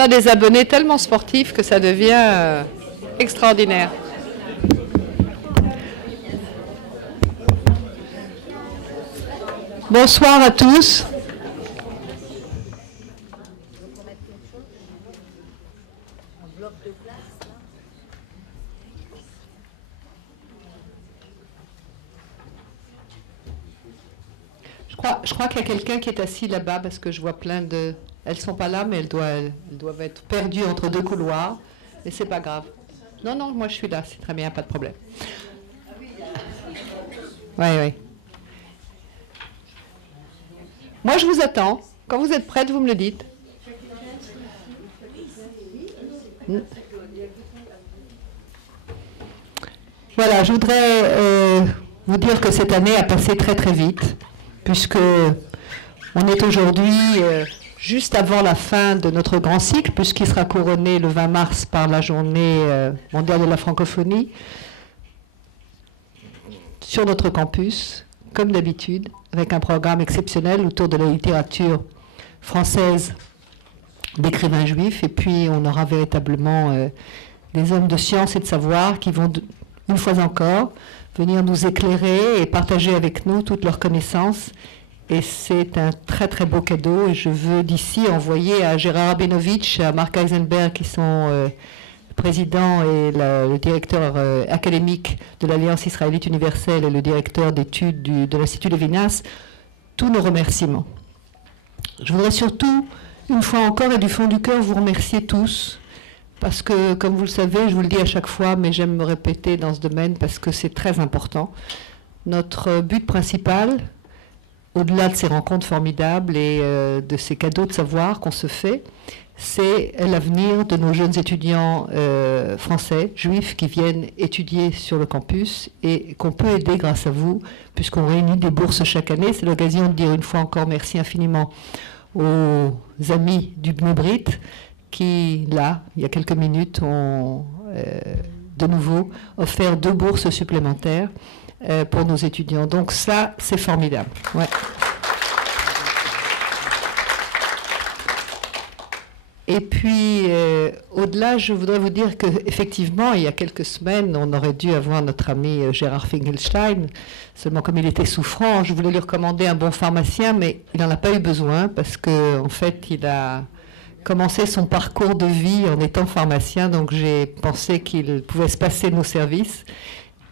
On a des abonnés tellement sportifs que ça devient extraordinaire. Bonsoir à tous. Je crois qu'il y a quelqu'un qui est assis là-bas parce que je vois plein de... Elles ne sont pas là, mais elles doivent être perdues entre deux couloirs. Et c'est pas grave. Non, non, moi je suis là, c'est très bien, pas de problème. Oui, oui. Moi je vous attends. Quand vous êtes prête, vous me le dites. Voilà, je voudrais vous dire que cette année a passé très très vite, puisque on est aujourd'hui juste avant la fin de notre grand cycle, puisqu'il sera couronné le 20 mars par la journée mondiale de la francophonie, sur notre campus, comme d'habitude, avec un programme exceptionnel autour de la littérature française d'écrivains juifs, et puis on aura véritablement des hommes de science et de savoir qui vont, une fois encore, venir nous éclairer et partager avec nous toutes leurs connaissances. Et c'est un très très beau cadeau. Et je veux d'ici envoyer à Gérard Rabinovitch, à Marc Eisenberg, qui sont président et le directeur académique de l'Alliance israélite universelle et le directeur d'études de l'Institut Lévinas, tous nos remerciements. Je voudrais surtout, une fois encore et du fond du cœur, vous remercier tous. Parce que, comme vous le savez, je vous le dis à chaque fois, mais j'aime me répéter dans ce domaine parce que c'est très important. Notre but principal, au-delà de ces rencontres formidables et de ces cadeaux de savoir qu'on se fait, c'est l'avenir de nos jeunes étudiants français, juifs, qui viennent étudier sur le campus et qu'on peut aider grâce à vous, puisqu'on réunit des bourses chaque année. C'est l'occasion de dire une fois encore merci infiniment aux amis du Bnei Brit, qui, là, il y a quelques minutes, ont de nouveau offert 2 bourses supplémentaires pour nos étudiants. Donc ça, c'est formidable. Ouais. Et puis, au-delà, je voudrais vous dire qu'effectivement, il y a quelques semaines, on aurait dû avoir notre ami Gérard Finkelstein. Seulement, comme il était souffrant, je voulais lui recommander un bon pharmacien, mais il n'en a pas eu besoin parce qu'en fait, il a commencé son parcours de vie en étant pharmacien, donc j'ai pensé qu'il pouvait se passer de nos services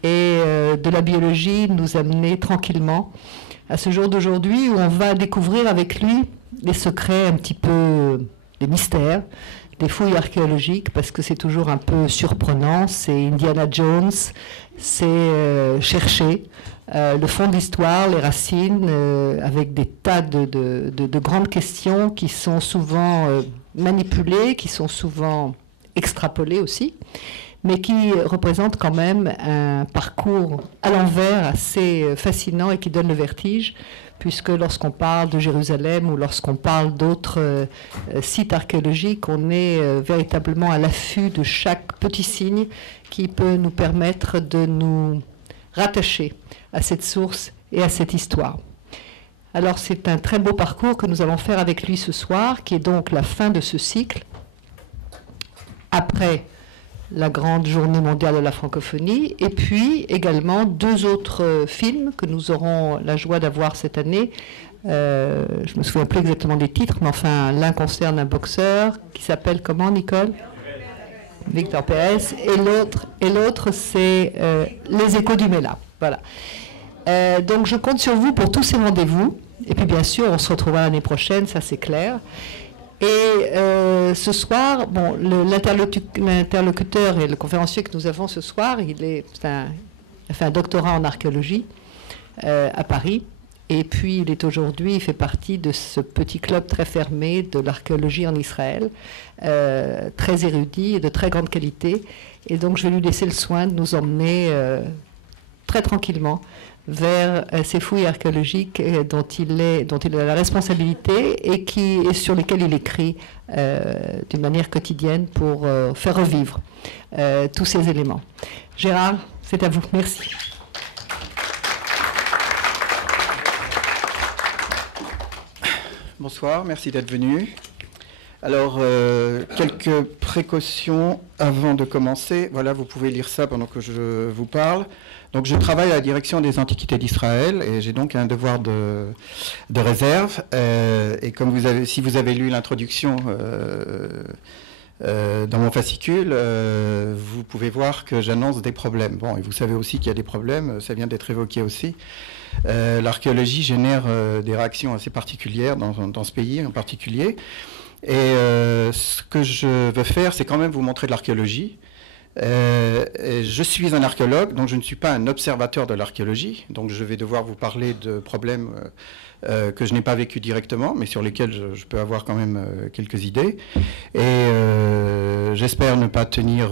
et de la biologie nous amener tranquillement à ce jour d'aujourd'hui où on va découvrir avec lui les secrets un petit peu, des mystères, des fouilles archéologiques, parce que c'est toujours un peu surprenant, c'est Indiana Jones, c'est chercher le fond de l'histoire, les racines, avec des tas de grandes questions qui sont souvent manipulées, qui sont souvent extrapolées aussi, mais qui représentent quand même un parcours à l'envers assez fascinant et qui donne le vertige, puisque lorsqu'on parle de Jérusalem ou lorsqu'on parle d'autres sites archéologiques, on est véritablement à l'affût de chaque petit signe qui peut nous permettre de nous rattacher à cette source et à cette histoire. Alors c'est un très beau parcours que nous allons faire avec lui ce soir, qui est donc la fin de ce cycle, après la grande journée mondiale de la francophonie, et puis également 2 autres films que nous aurons la joie d'avoir cette année. Je ne me souviens plus exactement des titres, mais enfin l'un concerne un boxeur qui s'appelle comment, Nicole ? Victor Pérez, et l'autre c'est Les Échos du Mela. Voilà. Donc je compte sur vous pour tous ces rendez-vous, et puis bien sûr on se retrouvera l'année prochaine, ça c'est clair. Et ce soir, bon, l'interlocuteur et le conférencier que nous avons ce soir, il a fait un doctorat en archéologie à Paris, et puis il fait partie de ce petit club très fermé de l'archéologie en Israël, très érudit et de très grande qualité, et donc je vais lui laisser le soin de nous emmener très tranquillement vers ces fouilles archéologiques dont il a la responsabilité et sur lesquelles il écrit d'une manière quotidienne pour faire revivre tous ces éléments. Gérard, c'est à vous. Merci. Bonsoir, merci d'être venu. Alors, quelques précautions avant de commencer. Voilà, vous pouvez lire ça pendant que je vous parle. Donc, je travaille à la direction des Antiquités d'Israël et j'ai donc un devoir de réserve. Et comme si vous avez lu l'introduction dans mon fascicule, vous pouvez voir que j'annonce des problèmes. Bon, et vous savez aussi qu'il y a des problèmes, ça vient d'être évoqué aussi. L'archéologie génère des réactions assez particulières dans ce pays en particulier. Et ce que je veux faire, c'est quand même vous montrer de l'archéologie. Je suis un archéologue, donc je ne suis pas un observateur de l'archéologie. Donc je vais devoir vous parler de problèmes que je n'ai pas vécu directement, mais sur lesquels je peux avoir quand même quelques idées. Et j'espère ne pas tenir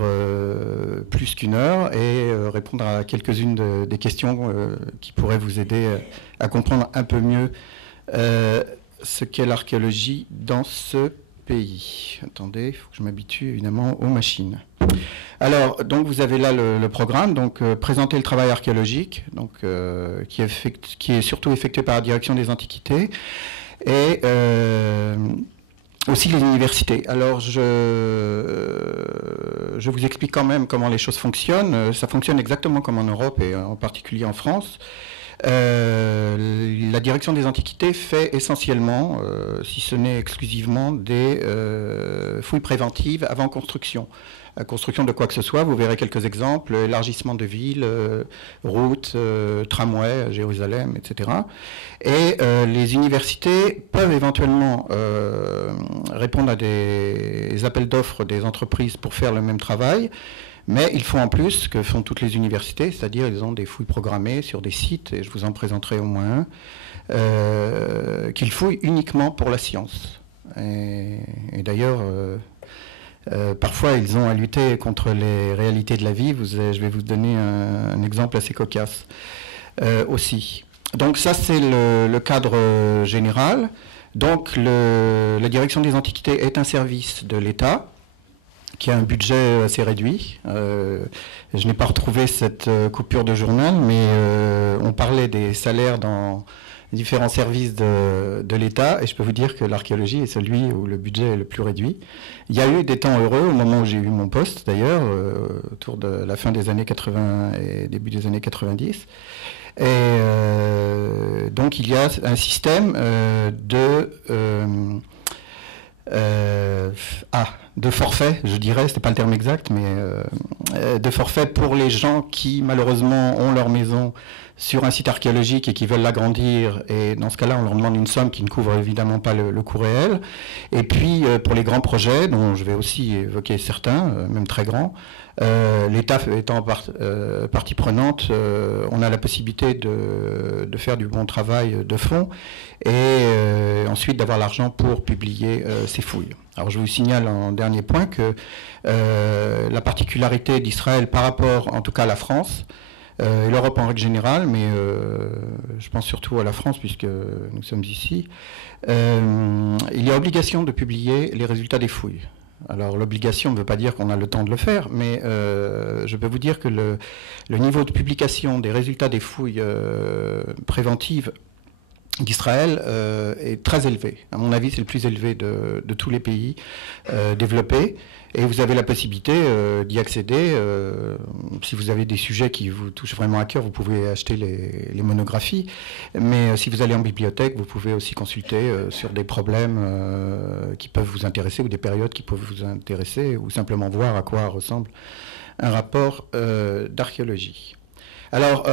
plus qu'1 heure et répondre à quelques-unes des questions qui pourraient vous aider à comprendre un peu mieux ce qu'est l'archéologie dans ce pays. Attendez, il faut que je m'habitue évidemment aux machines. Alors, donc vous avez là le programme, donc présenter le travail archéologique, donc qui est surtout effectué par la direction des Antiquités, et aussi les universités. Alors, je vous explique quand même comment les choses fonctionnent. Ça fonctionne exactement comme en Europe et en particulier en France. La direction des Antiquités fait essentiellement, si ce n'est exclusivement, des fouilles préventives avant construction. Construction de quoi que ce soit, vous verrez quelques exemples, élargissement de villes, routes, tramways à Jérusalem, etc. Et les universités peuvent éventuellement répondre à des appels d'offres des entreprises pour faire le même travail. Mais ils font en plus ce que font toutes les universités, c'est-à-dire ils ont des fouilles programmées sur des sites, et je vous en présenterai au moins un, qu'ils fouillent uniquement pour la science. Et d'ailleurs, parfois ils ont à lutter contre les réalités de la vie. Je vais vous donner un exemple assez cocasse aussi. Donc ça c'est le cadre général. Donc la direction des Antiquités est un service de l'État qui a un budget assez réduit. Je n'ai pas retrouvé cette coupure de journal, mais on parlait des salaires dans différents services de l'État, et je peux vous dire que l'archéologie est celui où le budget est le plus réduit. Il y a eu des temps heureux au moment où j'ai eu mon poste, d'ailleurs, autour de la fin des années 80 et début des années 90. Et donc il y a un système de forfait, je dirais, c'était pas le terme exact, mais de forfait pour les gens qui malheureusement ont leur maison sur un site archéologique et qui veulent l'agrandir, et dans ce cas-là on leur demande une somme qui ne couvre évidemment pas le coût réel. Et puis pour les grands projets, dont je vais aussi évoquer certains, même très grands, l'État étant partie prenante, on a la possibilité de faire du bon travail de fond et ensuite d'avoir l'argent pour publier ces fouilles. Alors je vous signale en dernier point que la particularité d'Israël par rapport en tout cas à la France, et l'Europe en règle générale, mais je pense surtout à la France puisque nous sommes ici, il y a obligation de publier les résultats des fouilles. Alors l'obligation ne veut pas dire qu'on a le temps de le faire, mais je peux vous dire que le niveau de publication des résultats des fouilles préventives d'Israël est très élevé. À mon avis, c'est le plus élevé de tous les pays développés. Et vous avez la possibilité d'y accéder. Si vous avez des sujets qui vous touchent vraiment à cœur, vous pouvez acheter les monographies. Mais si vous allez en bibliothèque, vous pouvez aussi consulter sur des problèmes qui peuvent vous intéresser ou des périodes qui peuvent vous intéresser ou simplement voir à quoi ressemble un rapport d'archéologie. Alors,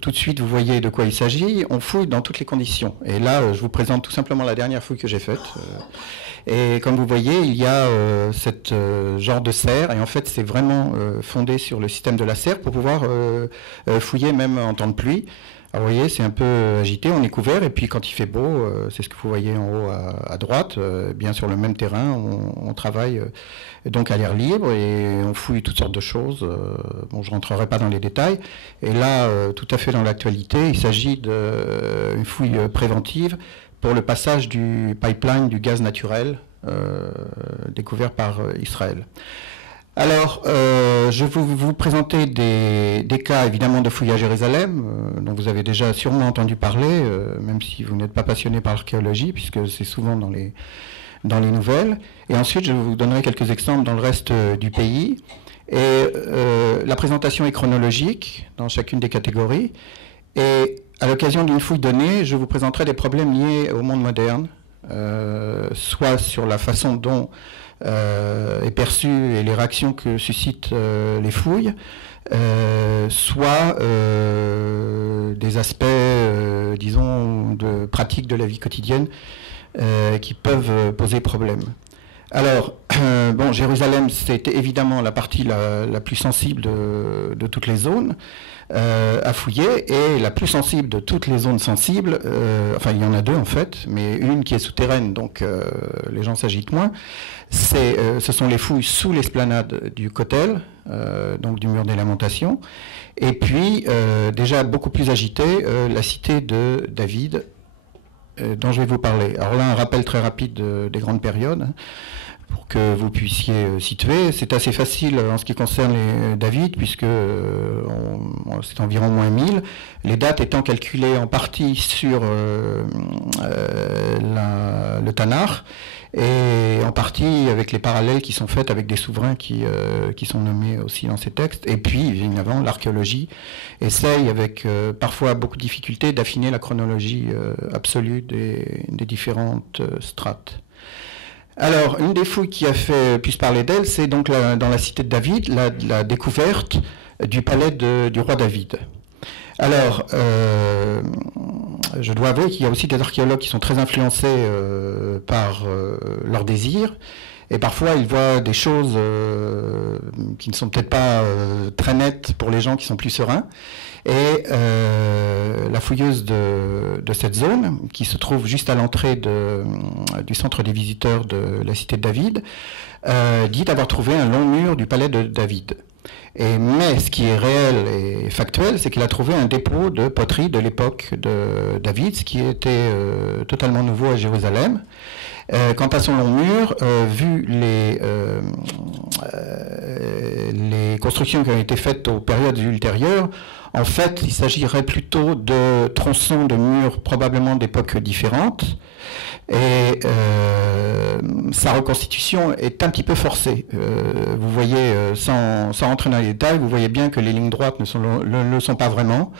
tout de suite, vous voyez de quoi il s'agit. On fouille dans toutes les conditions. Et là, je vous présente tout simplement la dernière fouille que j'ai faite. Et comme vous voyez, il y a cette genre de serre. Et en fait, c'est vraiment fondé sur le système de la serre pour pouvoir fouiller même en temps de pluie. Alors, vous voyez, c'est un peu agité, on est couvert, et puis quand il fait beau, c'est ce que vous voyez en haut à droite, bien sur le même terrain, on travaille donc à l'air libre, et on fouille toutes sortes de choses. Bon, je ne rentrerai pas dans les détails. Et là, tout à fait dans l'actualité, il s'agit d'une fouille préventive pour le passage du pipeline du gaz naturel découvert par Israël. Alors, je vais vous présenter des cas évidemment de fouilles à Jérusalem, dont vous avez déjà sûrement entendu parler, même si vous n'êtes pas passionné par l'archéologie, puisque c'est souvent dans les nouvelles. Et ensuite, je vous donnerai quelques exemples dans le reste du pays. Et la présentation est chronologique dans chacune des catégories. Et à l'occasion d'une fouille donnée, je vous présenterai des problèmes liés au monde moderne, soit sur la façon dont est perçue et les réactions que suscitent les fouilles, soit des aspects, disons, de pratique de la vie quotidienne qui peuvent poser problème. Alors, bon, Jérusalem, c'était évidemment la partie la plus sensible de toutes les zones à fouiller, et la plus sensible de toutes les zones sensibles, enfin il y en a deux en fait, mais une qui est souterraine, donc les gens s'agitent moins, ce sont les fouilles sous l'esplanade du Kotel, donc du mur des Lamentations, et puis déjà beaucoup plus agitée, la cité de David, dont je vais vous parler. Alors là, un rappel très rapide des grandes périodes, pour que vous puissiez situer. C'est assez facile en ce qui concerne les David, puisque c'est environ moins 1000, les dates étant calculées en partie sur le Tanakh, et en partie avec les parallèles qui sont faits avec des souverains qui sont nommés aussi dans ces textes. Et puis, évidemment, l'archéologie essaye, avec parfois beaucoup de difficultés, d'affiner la chronologie absolue des différentes strates. Alors, une des fouilles qui a fait plus parler d'elle, c'est donc dans la cité de David, la découverte du palais du roi David. Alors, je dois avouer qu'il y a aussi des archéologues qui sont très influencés par leur désir, et parfois ils voient des choses qui ne sont peut-être pas très nettes pour les gens qui sont plus sereins. Et la fouilleuse de cette zone, qui se trouve juste à l'entrée du centre des visiteurs de la cité de David, dit avoir trouvé un long mur du palais de David. Mais ce qui est réel et factuel, c'est qu'il a trouvé un dépôt de poterie de l'époque de David, ce qui était totalement nouveau à Jérusalem. Quant à son long mur, vu les constructions qui ont été faites aux périodes ultérieures, en fait, il s'agirait plutôt de tronçons de murs probablement d'époques différentes. Et sa reconstitution est un petit peu forcée. Vous voyez, sans rentrer dans les détails, vous voyez bien que les lignes droites ne le sont pas vraiment,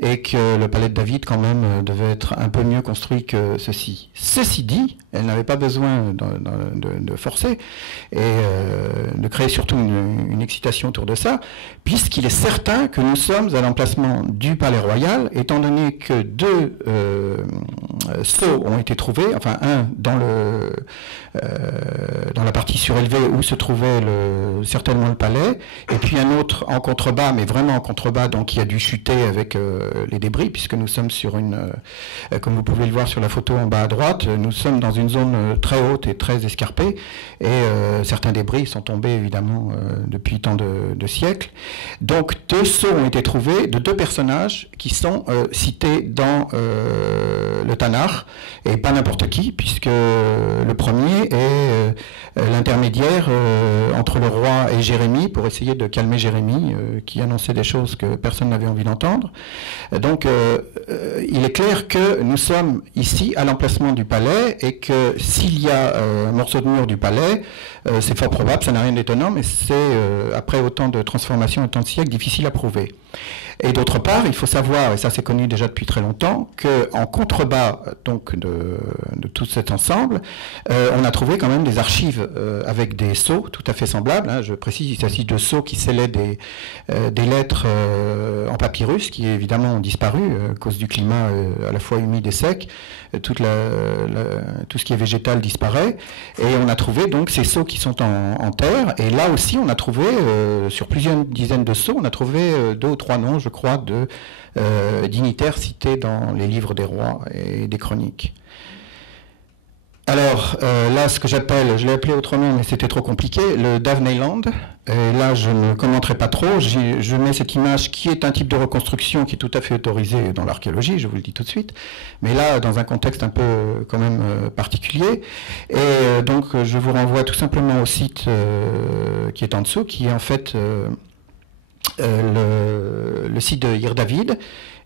et que le palais de David, quand même, devait être un peu mieux construit que ceci. Ceci dit, elle n'avait pas besoin de forcer, et de créer surtout une excitation autour de ça, puisqu'il est certain que nous sommes à l'emplacement du palais royal, étant donné que deux sceaux ont été trouvés, enfin un dans la partie surélevée où se trouvait certainement le palais, et puis un autre en contrebas, mais vraiment en contrebas, donc qui a dû chuter avec les débris, puisque nous sommes sur comme vous pouvez le voir sur la photo en bas à droite, nous sommes dans une zone très haute et très escarpée, et certains débris sont tombés évidemment depuis tant de siècles. Donc deux sceaux ont été trouvés de deux personnages qui sont cités dans le Tanakh, et pas n'importe qui, puisque le premier est l'intermédiaire entre le roi et Jérémie, pour essayer de calmer Jérémie, qui annonçait des choses que personne n'avait envie d'entendre. Donc il est clair que nous sommes ici à l'emplacement du palais, et que s'il y a un morceau de mur du palais, c'est fort probable, ça n'a rien d'étonnant, mais c'est après autant de transformations, autant de siècles, difficile à prouver. Et d'autre part, il faut savoir, et ça c'est connu déjà depuis très longtemps, qu'en contrebas donc de tout cet ensemble, on a trouvé quand même des archives avec des sceaux tout à fait semblables. Je précise, il s'agit de sceaux qui scellaient des lettres en papyrus, qui évidemment ont disparu à cause du climat à la fois humide et sec. Tout ce qui est végétal disparaît, et on a trouvé donc ces sceaux qui sont en terre, et là aussi on a trouvé, sur plusieurs dizaines de sceaux, on a trouvé 2 ou 3 noms, je crois, de dignitaires cités dans les livres des rois et des chroniques. Alors, là, ce que j'appelle, je l'ai appelé autrement, mais c'était trop compliqué, le Daveneyland. Et là, je ne commenterai pas trop. Je mets cette image qui est un type de reconstruction qui est tout à fait autorisé dans l'archéologie, je vous le dis tout de suite. Mais là, dans un contexte un peu quand même particulier. Et donc, je vous renvoie tout simplement au site qui est en dessous, qui est en fait le site de Ir David.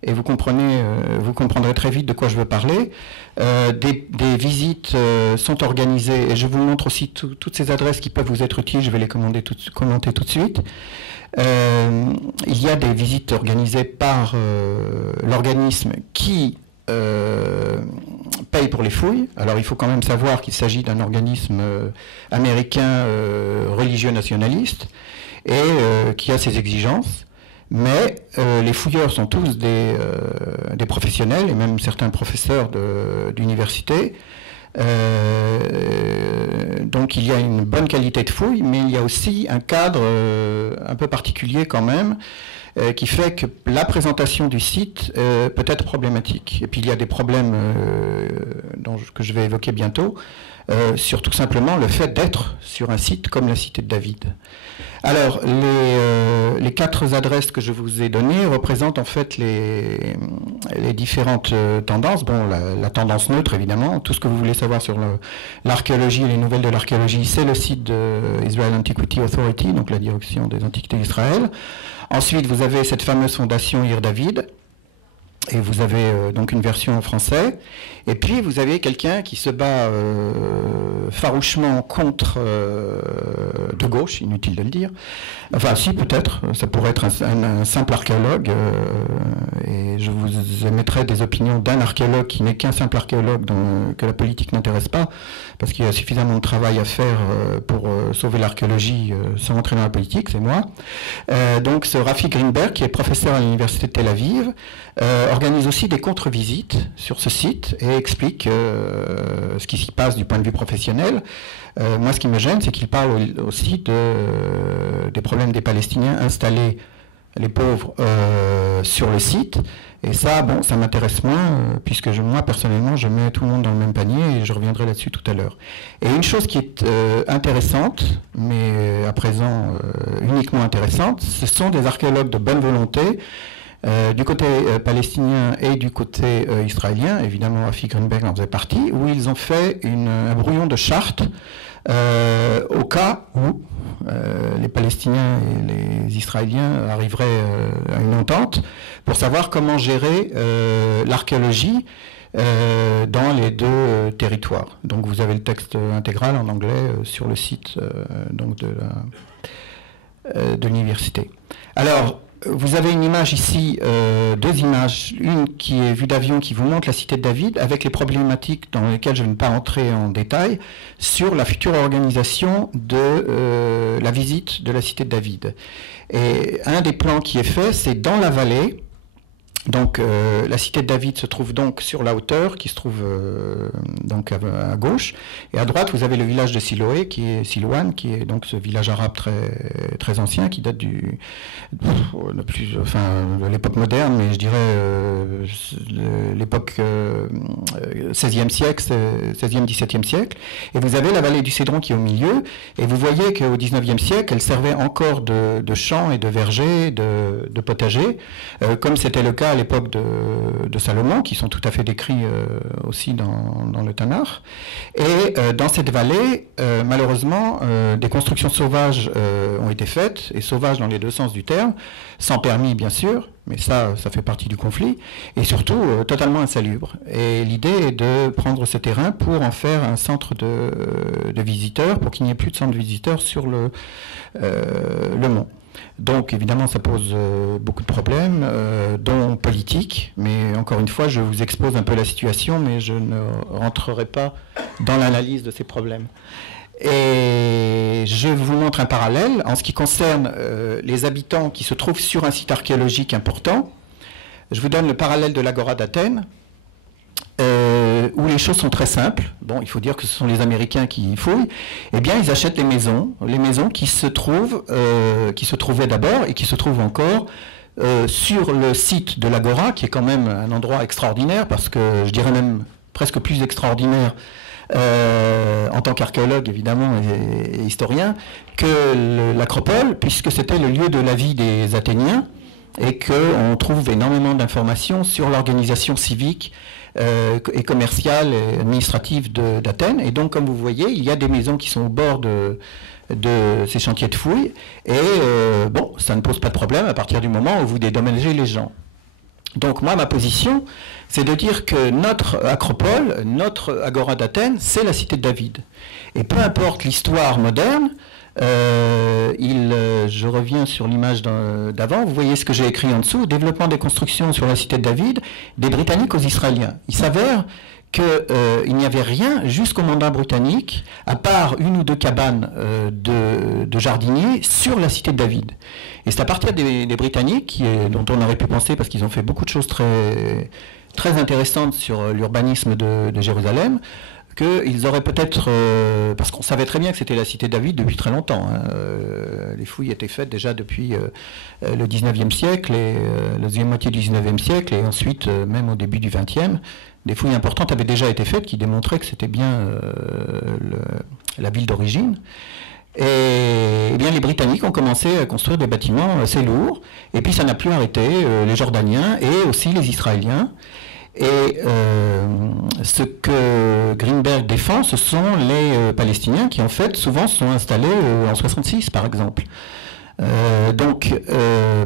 Et vous comprendrez très vite de quoi je veux parler. Des visites sont organisées, et je vous montre aussi toutes ces adresses qui peuvent vous être utiles, je vais les commenter tout de suite. Il y a des visites organisées par l'organisme qui paye pour les fouilles. Alors il faut quand même savoir qu'il s'agit d'un organisme américain religieux nationaliste, et qui a ses exigences. Mais les fouilleurs sont tous des professionnels, et même certains professeurs d'université. Donc il y a une bonne qualité de fouille, mais il y a aussi un cadre un peu particulier quand même, qui fait que la présentation du site peut être problématique. Et puis il y a des problèmes que je vais évoquer bientôt, sur tout simplement le fait d'être sur un site comme la Cité de David. Alors, les 4 adresses que je vous ai données représentent en fait les différentes tendances. Bon, la tendance neutre, évidemment. Tout ce que vous voulez savoir sur l'archéologie et les nouvelles de l'archéologie, c'est le site de Israel Antiquity Authority, donc la direction des antiquités d'Israël. Ensuite, vous avez cette fameuse fondation Ir David, et vous avez donc une version en français. Et puis vous avez quelqu'un qui se bat farouchement contre de gauche, inutile de le dire. Enfin si, peut-être, ça pourrait être un simple archéologue, et je vous émettrai des opinions d'un archéologue qui n'est qu'un simple archéologue, que la politique n'intéresse pas, parce qu'il y a suffisamment de travail à faire pour sauver l'archéologie sans entrer dans la politique, c'est moi. Donc ce Rafi Greenberg, qui est professeur à l'université de Tel Aviv, organise aussi des contre-visites sur ce site et explique ce qui s'y passe du point de vue professionnel. Moi, ce qui me gêne, c'est qu'il parle aussi des problèmes des Palestiniens installés, les pauvres, sur le site. Et ça, bon, ça m'intéresse moins, puisque moi, personnellement, je mets tout le monde dans le même panier, et je reviendrai là-dessus tout à l'heure. Et une chose qui est intéressante, mais à présent uniquement intéressante, ce sont des archéologues de bonne volonté, du côté palestinien et du côté israélien, évidemment Rafi Greenberg en faisait partie, où ils ont fait un brouillon de charte au cas où les Palestiniens et les Israéliens arriveraient à une entente pour savoir comment gérer l'archéologie dans les 2 territoires. Donc vous avez le texte intégral en anglais sur le site donc de l'université. Alors, vous avez une image ici, 2 images, une qui est vue d'avion qui vous montre la Cité de David avec les problématiques dans lesquelles je ne vais pas entrer en détail sur la future organisation de la visite de la Cité de David. Et un des plans qui est fait, c'est dans la vallée. Donc la Cité de David se trouve donc sur la hauteur qui se trouve donc à gauche, et à droite vous avez le village de Siloé, qui est donc ce village arabe très ancien qui date de l'époque moderne, mais je dirais l'époque 16e siècle, 16e 17e siècle. Et vous avez la vallée du Cédron qui est au milieu, et vous voyez qu'au 19e siècle elle servait encore de champs et de vergers, de potagers, comme c'était le cas à l'époque de Salomon, qui sont tout à fait décrits aussi dans le Tanakh. Et dans cette vallée, malheureusement, des constructions sauvages ont été faites, et sauvages dans les 2 sens du terme, sans permis bien sûr, mais ça fait partie du conflit, et surtout totalement insalubre. Et l'idée est de prendre ce terrain pour en faire un centre de visiteurs, pour qu'il n'y ait plus de centre de visiteurs sur le mont. Donc évidemment ça pose beaucoup de problèmes, dont politiques, mais encore une fois je vous expose un peu la situation, mais je ne rentrerai pas dans l'analyse de ces problèmes. Et je vous montre un parallèle en ce qui concerne les habitants qui se trouvent sur un site archéologique important. Je vous donne le parallèle de l'Agora d'Athènes, où les choses sont très simples. Bon, il faut dire que ce sont les Américains qui fouillent. Eh bien, ils achètent les maisons qui se trouvaient d'abord et qui se trouvent encore sur le site de l'Agora, qui est quand même un endroit extraordinaire, parce que je dirais même presque plus extraordinaire en tant qu'archéologue évidemment et historien, que l'Acropole, puisque c'était le lieu de la vie des Athéniens, et qu'on trouve énormément d'informations sur l'organisation civique et commerciale et administrative d'Athènes. Et donc, comme vous voyez, il y a des maisons qui sont au bord de ces chantiers de fouilles. Et bon, ça ne pose pas de problème à partir du moment où vous dédommagez les gens. Donc moi, ma position, c'est de dire que notre Acropole, notre Agora d'Athènes, c'est la cité de David. Et peu importe l'histoire moderne, je reviens sur l'image d'avant, vous voyez ce que j'ai écrit en dessous, développement des constructions sur la cité de David, des Britanniques aux Israéliens. Il s'avère qu'il n'y avait rien jusqu'au mandat britannique, à part une ou deux cabanes de jardiniers sur la cité de David. Et c'est à partir des Britanniques, dont on aurait pu penser, parce qu'ils ont fait beaucoup de choses très, très intéressantes sur l'urbanisme de Jérusalem, qu'ils auraient peut-être, parce qu'on savait très bien que c'était la cité de David depuis très longtemps, hein, les fouilles étaient faites déjà depuis le 19e siècle, et la deuxième moitié du 19e siècle, et ensuite même au début du 20e, des fouilles importantes avaient déjà été faites qui démontraient que c'était bien la ville d'origine. Et bien les Britanniques ont commencé à construire des bâtiments assez lourds, et puis ça n'a plus arrêté, les Jordaniens et aussi les Israéliens. Et ce que Greenberg défend, ce sont les Palestiniens qui en fait souvent se sont installés en 66 par exemple.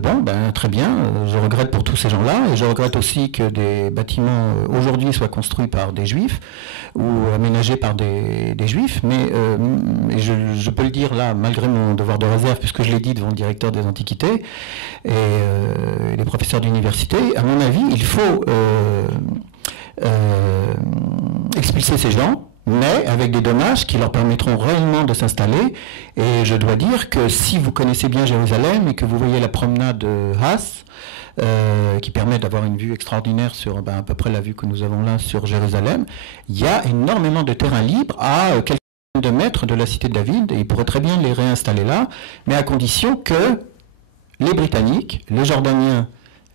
Bon, ben, très bien, je regrette pour tous ces gens-là, et je regrette aussi que des bâtiments aujourd'hui soient construits par des juifs, ou aménagés par des juifs, mais je peux le dire là, malgré mon devoir de réserve, puisque je l'ai dit devant le directeur des Antiquités, et les professeurs d'université, à mon avis, il faut expulser ces gens, mais avec des dommages qui leur permettront réellement de s'installer. Et je dois dire que si vous connaissez bien Jérusalem et que vous voyez la promenade Haas, qui permet d'avoir une vue extraordinaire sur à peu près la vue que nous avons là sur Jérusalem, il y a énormément de terrain libre à quelques de mètres de la cité de David, et ils pourraient très bien les réinstaller là, mais à condition que les Britanniques, les Jordaniens,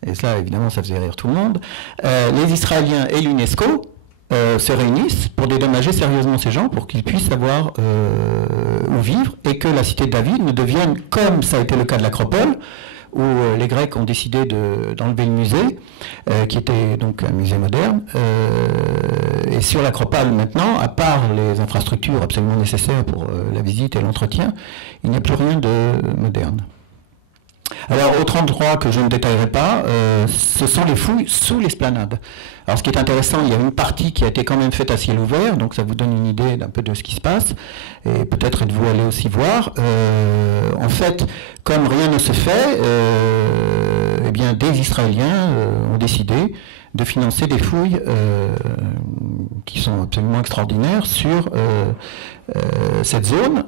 et cela évidemment ça faisait rire tout le monde, les Israéliens et l'UNESCO se réunissent pour dédommager sérieusement ces gens, pour qu'ils puissent savoir où vivre, et que la cité de David ne devienne, comme ça a été le cas de l'Acropole, où les Grecs ont décidé d'enlever le musée, qui était donc un musée moderne, et sur l'Acropole maintenant, à part les infrastructures absolument nécessaires pour la visite et l'entretien, il n'y a plus rien de moderne. Alors, autre endroit que je ne détaillerai pas, ce sont les fouilles sous l'esplanade. Alors, ce qui est intéressant, il y a une partie qui a été quand même faite à ciel ouvert, donc ça vous donne une idée d'un peu de ce qui se passe, et peut-être êtes-vous allé aussi voir. En fait, comme rien ne se fait, eh bien, des Israéliens ont décidé de financer des fouilles qui sont absolument extraordinaires sur cette zone,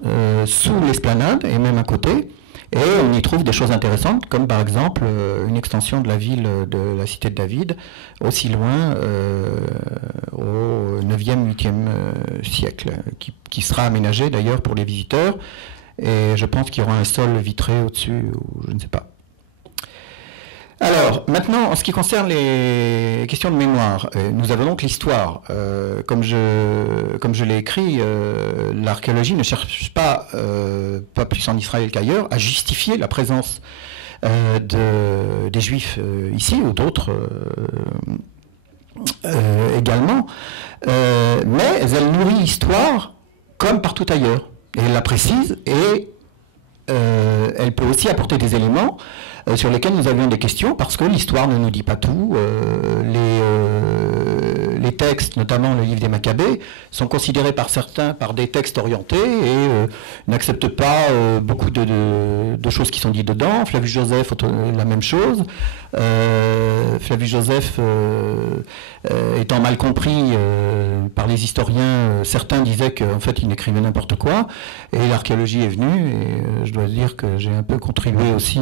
sous l'esplanade et même à côté. Et on y trouve des choses intéressantes, comme par exemple une extension de la ville de la cité de David, aussi loin au 9e, 8e siècle, qui sera aménagé d'ailleurs pour les visiteurs, et je pense qu'il y aura un sol vitré au-dessus, ou je ne sais pas. Alors, maintenant, en ce qui concerne les questions de mémoire, nous avons donc l'histoire. Comme je l'ai écrit, l'archéologie ne cherche pas plus en Israël qu'ailleurs, à justifier la présence des Juifs ici, ou d'autres également, mais elle nourrit l'histoire comme partout ailleurs. Et elle la précise, et elle peut aussi apporter des éléments sur lesquels nous avions des questions, parce que l'histoire ne nous dit pas tout. Les textes, notamment le livre des Maccabées, sont considérés par certains par des textes orientés et n'acceptent pas beaucoup de choses qui sont dites dedans. Flavius Joseph, la même chose. Flavius Joseph étant mal compris par les historiens, certains disaient qu'en fait il écrivait n'importe quoi, et l'archéologie est venue, et je dois dire que j'ai un peu contribué aussi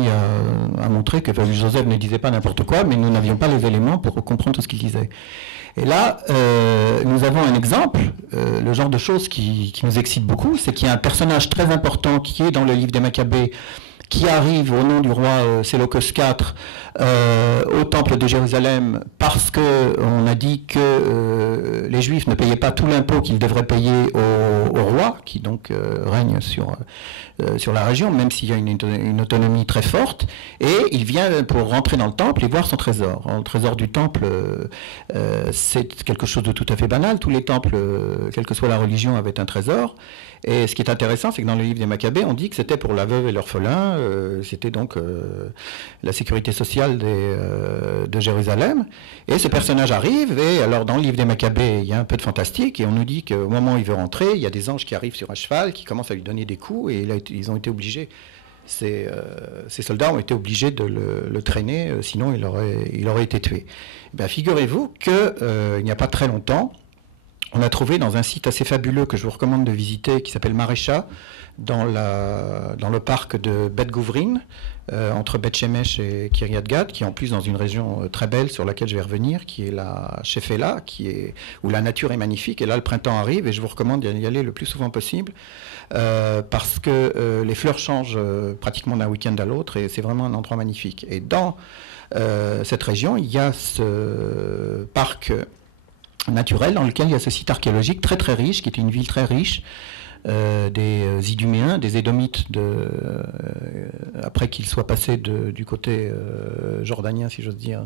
à montrer que Flavius Joseph ne disait pas n'importe quoi, mais nous n'avions pas les éléments pour comprendre tout ce qu'il disait. Et là, nous avons un exemple, le genre de choses qui nous excite beaucoup, c'est qu'il y a un personnage très important qui est dans le livre des Maccabées, qui arrivent au nom du roi Séleucos IV au temple de Jérusalem parce qu'on a dit que les Juifs ne payaient pas tout l'impôt qu'ils devraient payer au roi, qui donc règne sur la région, même s'il y a une autonomie très forte, et il vient pour rentrer dans le temple et voir son trésor. Alors, le trésor du temple, c'est quelque chose de tout à fait banal. Tous les temples, quelle que soit la religion, avaient un trésor. Et ce qui est intéressant, c'est que dans le livre des Maccabées, on dit que c'était pour la veuve et l'orphelin, c'était donc la sécurité sociale de Jérusalem. Et ce personnage arrive, et alors dans le livre des Maccabées, il y a un peu de fantastique, et on nous dit qu'au moment où il veut rentrer, il y a des anges qui arrivent sur un cheval, qui commencent à lui donner des coups, et là, ils ont été obligés, ces soldats ont été obligés de le traîner, sinon il aurait été tué. Ben, figurez-vous qu'il n'y a pas très longtemps, on a trouvé dans un site assez fabuleux que je vous recommande de visiter, qui s'appelle Marécha, dans le parc de Beth Gouvrine, entre Beth Shemesh et Kiryat Gat, qui est en plus dans une région très belle sur laquelle je vais revenir, qui est la Shefela, où la nature est magnifique. Et là, le printemps arrive et je vous recommande d'y aller le plus souvent possible, parce que les fleurs changent pratiquement d'un week-end à l'autre et c'est vraiment un endroit magnifique. Et dans cette région, il y a ce parc naturel dans lequel il y a ce site archéologique très très riche, qui est une ville très riche, des Iduméens, des Édomites, après qu'ils soient passés du côté jordanien, si j'ose dire,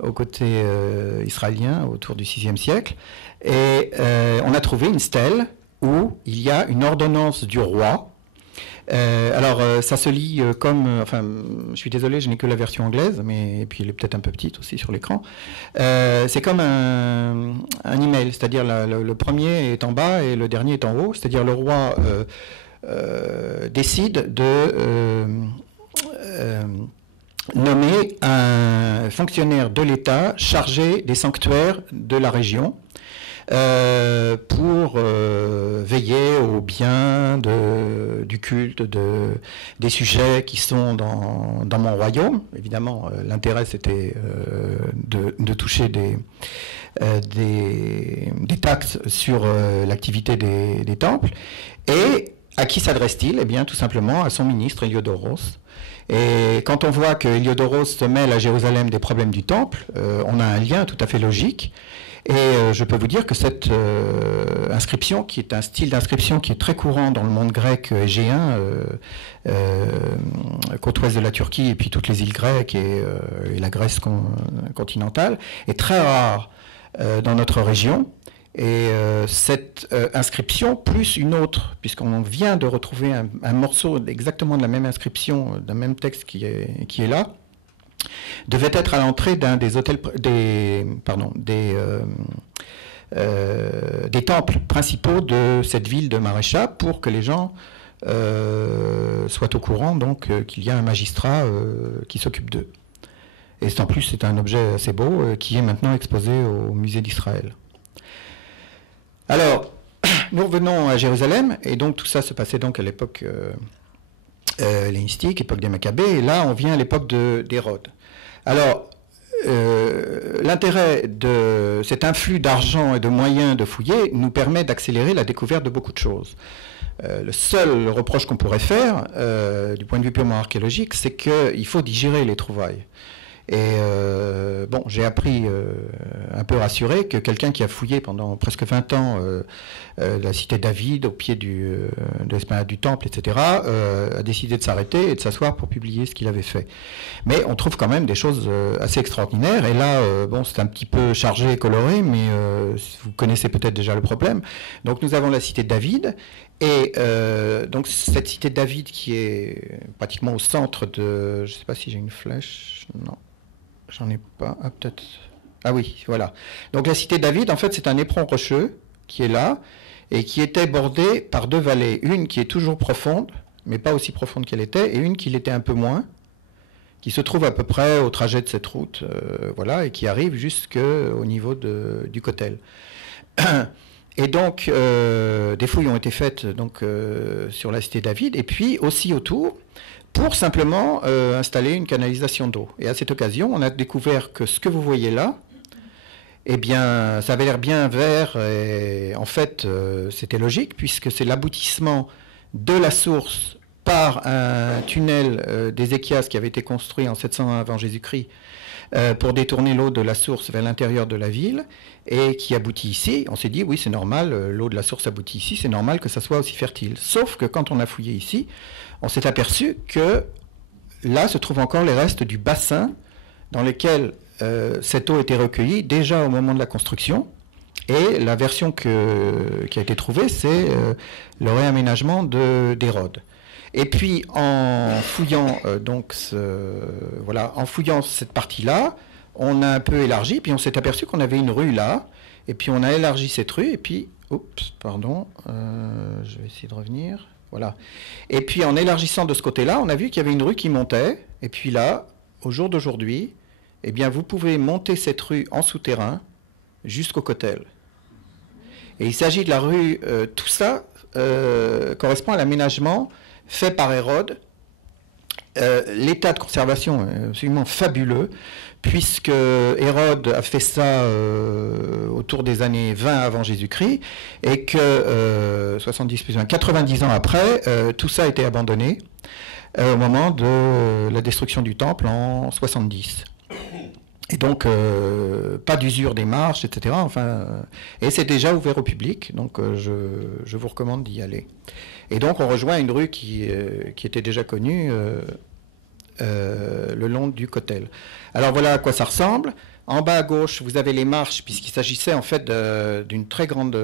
au côté israélien, autour du VIe siècle. Et on a trouvé une stèle où il y a une ordonnance du roi. Alors, ça se lit comme... Enfin, je suis désolé, je n'ai que la version anglaise, et puis elle est peut-être un peu petite aussi sur l'écran. C'est comme un email, c'est-à-dire le premier est en bas et le dernier est en haut. C'est-à-dire le roi décide de nommer un fonctionnaire de l'État chargé des sanctuaires de la région, pour veiller au bien du culte des sujets qui sont dans mon royaume. Évidemment, l'intérêt c'était de toucher des taxes sur l'activité des temples. Et à qui s'adresse-t-il? Eh bien, tout simplement à son ministre Héliodoros. Et quand on voit que Héliodoros se mêle à Jérusalem des problèmes du temple, on a un lien tout à fait logique. Et je peux vous dire que cette inscription, qui est un style d'inscription qui est très courant dans le monde grec égéen, côte ouest de la Turquie et puis toutes les îles grecques et la Grèce continentale, est très rare dans notre région. Et cette inscription, plus une autre, puisqu'on vient de retrouver un morceau exactement de la même inscription, d'un même texte qui est là, devait être à l'entrée d'un des temples principaux de cette ville de Marécha, pour que les gens soient au courant donc qu'il y a un magistrat qui s'occupe d'eux. Et en plus, c'est un objet assez beau qui est maintenant exposé au musée d'Israël. Alors, nous revenons à Jérusalem, et donc tout ça se passait donc à l'époque hellénistique, époque des Maccabées, et là on vient à l'époque d'Hérode. Alors, l'intérêt de cet influx d'argent et de moyens de fouiller nous permet d'accélérer la découverte de beaucoup de choses. Le seul reproche qu'on pourrait faire, du point de vue purement archéologique, c'est qu'il faut digérer les trouvailles. Et bon, j'ai appris, un peu rassuré, que quelqu'un qui a fouillé pendant presque 20 ans la cité David, au pied de l'esplanade du temple, etc., a décidé de s'arrêter et de s'asseoir pour publier ce qu'il avait fait. Mais on trouve quand même des choses assez extraordinaires. Et là, bon, c'est un petit peu chargé et coloré, mais vous connaissez peut-être déjà le problème. Donc nous avons la cité de David. Et donc cette cité de David qui est pratiquement au centre de... Je ne sais pas si j'ai une flèche. Non. J'en ai pas. Ah, peut-être. Ah oui, voilà. Donc la cité de David, en fait, c'est un éperon rocheux qui est là et qui était bordé par deux vallées. Une qui est toujours profonde, mais pas aussi profonde qu'elle était, et une qui l'était un peu moins, qui se trouve à peu près au trajet de cette route, voilà, et qui arrive jusqu'au niveau du Kotel. Et donc, des fouilles ont été faites donc, sur la cité de David, et puis aussi autour, pour simplement installer une canalisation d'eau. Et à cette occasion, on a découvert que ce que vous voyez là, eh bien, ça avait l'air bien vert, et en fait, c'était logique, puisque c'est l'aboutissement de la source par un tunnel d'Ézéchias qui avait été construit en 701 avant Jésus-Christ pour détourner l'eau de la source vers l'intérieur de la ville et qui aboutit ici. On s'est dit, oui, c'est normal, l'eau de la source aboutit ici, c'est normal que ça soit aussi fertile. Sauf que quand on a fouillé ici, on s'est aperçu que là se trouvent encore les restes du bassin dans lequel cette eau était recueillie déjà au moment de la construction. Et la version qui a été trouvée, c'est le réaménagement d'Hérode. Et puis en fouillant en fouillant cette partie-là, on a un peu élargi, puis on s'est aperçu qu'on avait une rue là, et puis on a élargi cette rue, et puis, je vais essayer de revenir, voilà. Et puis en élargissant de ce côté-là, on a vu qu'il y avait une rue qui montait, et puis là, au jour d'aujourd'hui, eh bien vous pouvez monter cette rue en souterrain jusqu'au Kotel. Et il s'agit de la rue, tout ça correspond à l'aménagement fait par Hérode. L'état de conservation est absolument fabuleux, puisque Hérode a fait ça autour des années 20 avant Jésus-Christ, et que 70 plus 20, 90 ans après, tout ça a été abandonné au moment de la destruction du temple en 70. Et donc, pas d'usure des marches, etc. Et c'est déjà ouvert au public, donc je vous recommande d'y aller. Et donc, on rejoint une rue qui était déjà connue le long du Kotel. Alors, voilà à quoi ça ressemble. En bas à gauche, vous avez les marches, puisqu'il s'agissait en fait d'une très grande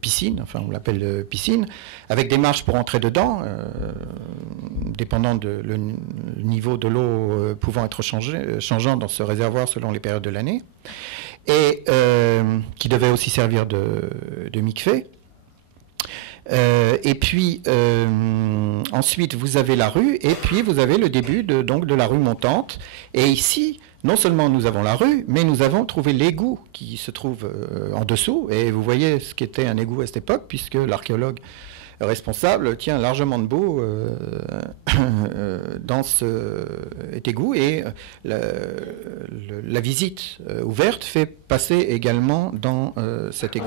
piscine, enfin on l'appelle piscine, avec des marches pour entrer dedans, dépendant le niveau de l'eau pouvant être changeant dans ce réservoir selon les périodes de l'année, et qui devait aussi servir de mikvé. Et puis ensuite vous avez la rue, et puis vous avez le début de la rue montante, et ici non seulement nous avons la rue, mais nous avons trouvé l'égout qui se trouve en dessous, et vous voyez ce qu'était un égout à cette époque, puisque l'archéologue responsable tient largement debout dans cet égout, et la visite ouverte fait passer également dans cet égout.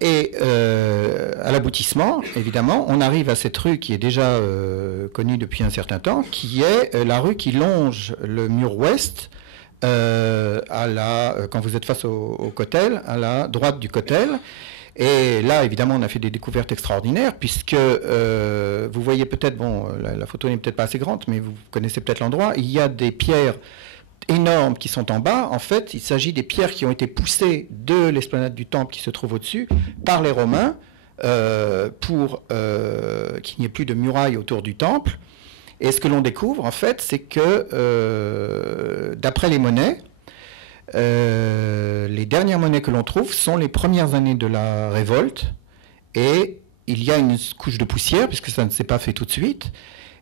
Et à l'aboutissement, évidemment, on arrive à cette rue qui est déjà connue depuis un certain temps, qui est la rue qui longe le mur ouest, quand vous êtes face au Kotel, à la droite du Kotel. Et là, évidemment, on a fait des découvertes extraordinaires, puisque vous voyez peut-être, la photo n'est peut-être pas assez grande, mais vous connaissez peut-être l'endroit, il y a des pierres énormes qui sont en bas. En fait, il s'agit des pierres qui ont été poussées de l'esplanade du temple qui se trouve au-dessus par les Romains pour qu'il n'y ait plus de murailles autour du temple. Et ce que l'on découvre, en fait, c'est que d'après les monnaies, les dernières monnaies que l'on trouve sont les premières années de la révolte, et il y a une couche de poussière, puisque ça ne s'est pas fait tout de suite.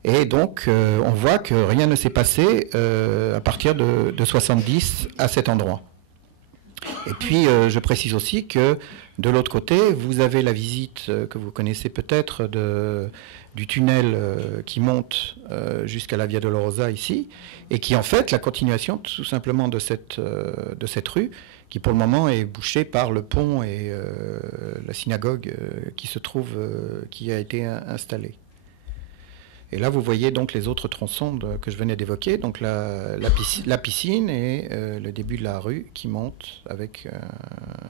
Et donc, on voit que rien ne s'est passé à partir de 70 à cet endroit. Et puis, je précise aussi que de l'autre côté, vous avez la visite que vous connaissez peut-être du tunnel qui monte jusqu'à la Via Dolorosa ici, et qui est en fait la continuation tout simplement de cette rue, qui pour le moment est bouchée par le pont et la synagogue qui a été installée. Et là, vous voyez donc les autres tronçons que je venais d'évoquer, donc la piscine et le début de la rue qui monte avec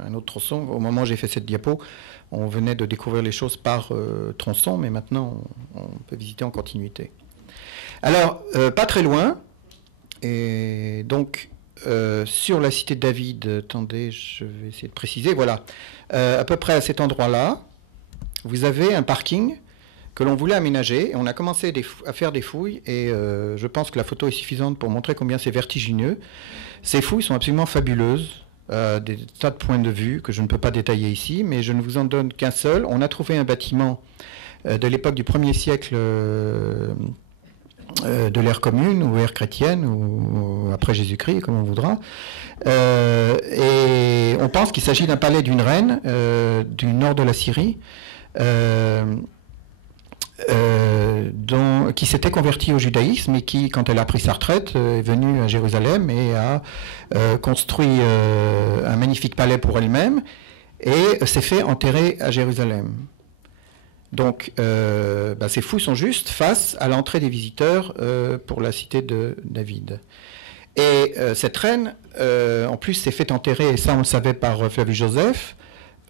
un autre tronçon. Au moment où j'ai fait cette diapo, on venait de découvrir les choses par tronçon, mais maintenant, on peut visiter en continuité. Alors, pas très loin, et donc sur la cité de David, attendez, je vais essayer de préciser, voilà, à peu près à cet endroit-là, vous avez un parking que l'on voulait aménager, et on a commencé à faire des fouilles, et je pense que la photo est suffisante pour montrer combien c'est vertigineux. Ces fouilles sont absolument fabuleuses, des tas de points de vue que je ne peux pas détailler ici, mais je ne vous en donne qu'un seul. On a trouvé un bâtiment de l'époque du 1er siècle de l'ère commune, ou ère chrétienne, ou après Jésus-Christ, comme on voudra, et on pense qu'il s'agit d'un palais d'une reine du nord de la Syrie, qui s'était convertie au judaïsme et qui, quand elle a pris sa retraite, est venue à Jérusalem et a construit un magnifique palais pour elle-même. et s'est fait enterrer à Jérusalem. Donc, ces fous sont justes face à l'entrée des visiteurs pour la cité de David. Et cette reine, en plus, s'est fait enterrer, et ça on le savait par Flavius Joseph,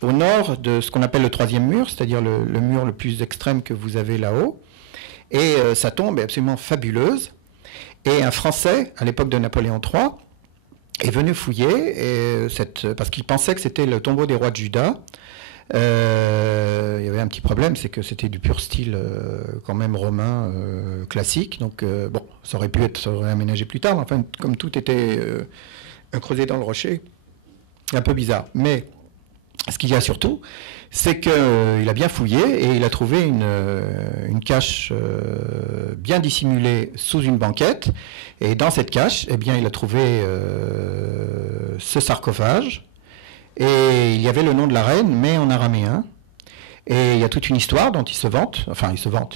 au nord de ce qu'on appelle le troisième mur, c'est-à-dire le mur le plus extrême que vous avez là-haut. Et sa tombe est absolument fabuleuse. Et un Français, à l'époque de Napoléon III, est venu fouiller, parce qu'il pensait que c'était le tombeau des rois de Juda. Il y avait un petit problème, c'est que c'était du pur style quand même romain classique. Donc ça aurait pu être réaménagé plus tard, mais enfin, comme tout était creusé dans le rocher, un peu bizarre. Mais ce qu'il y a surtout, c'est qu'il a bien fouillé et il a trouvé une cache bien dissimulée sous une banquette. Et dans cette cache, eh bien, il a trouvé ce sarcophage. Et il y avait le nom de la reine, mais en araméen. Et il y a toute une histoire dont il se vante,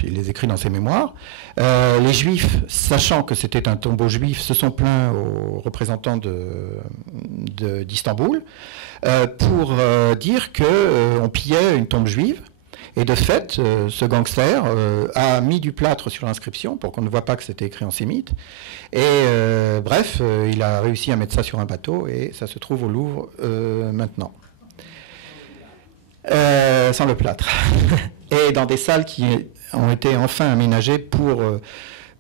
il les écrit dans ses mémoires. Les Juifs, sachant que c'était un tombeau juif, se sont plaints aux représentants d'Istanbul pour dire qu'on pillait une tombe juive. Et de fait, ce gangster a mis du plâtre sur l'inscription pour qu'on ne voit pas que c'était écrit en sémite. Et il a réussi à mettre ça sur un bateau et ça se trouve au Louvre maintenant. Sans le plâtre. Et dans des salles qui ont été enfin aménagées pour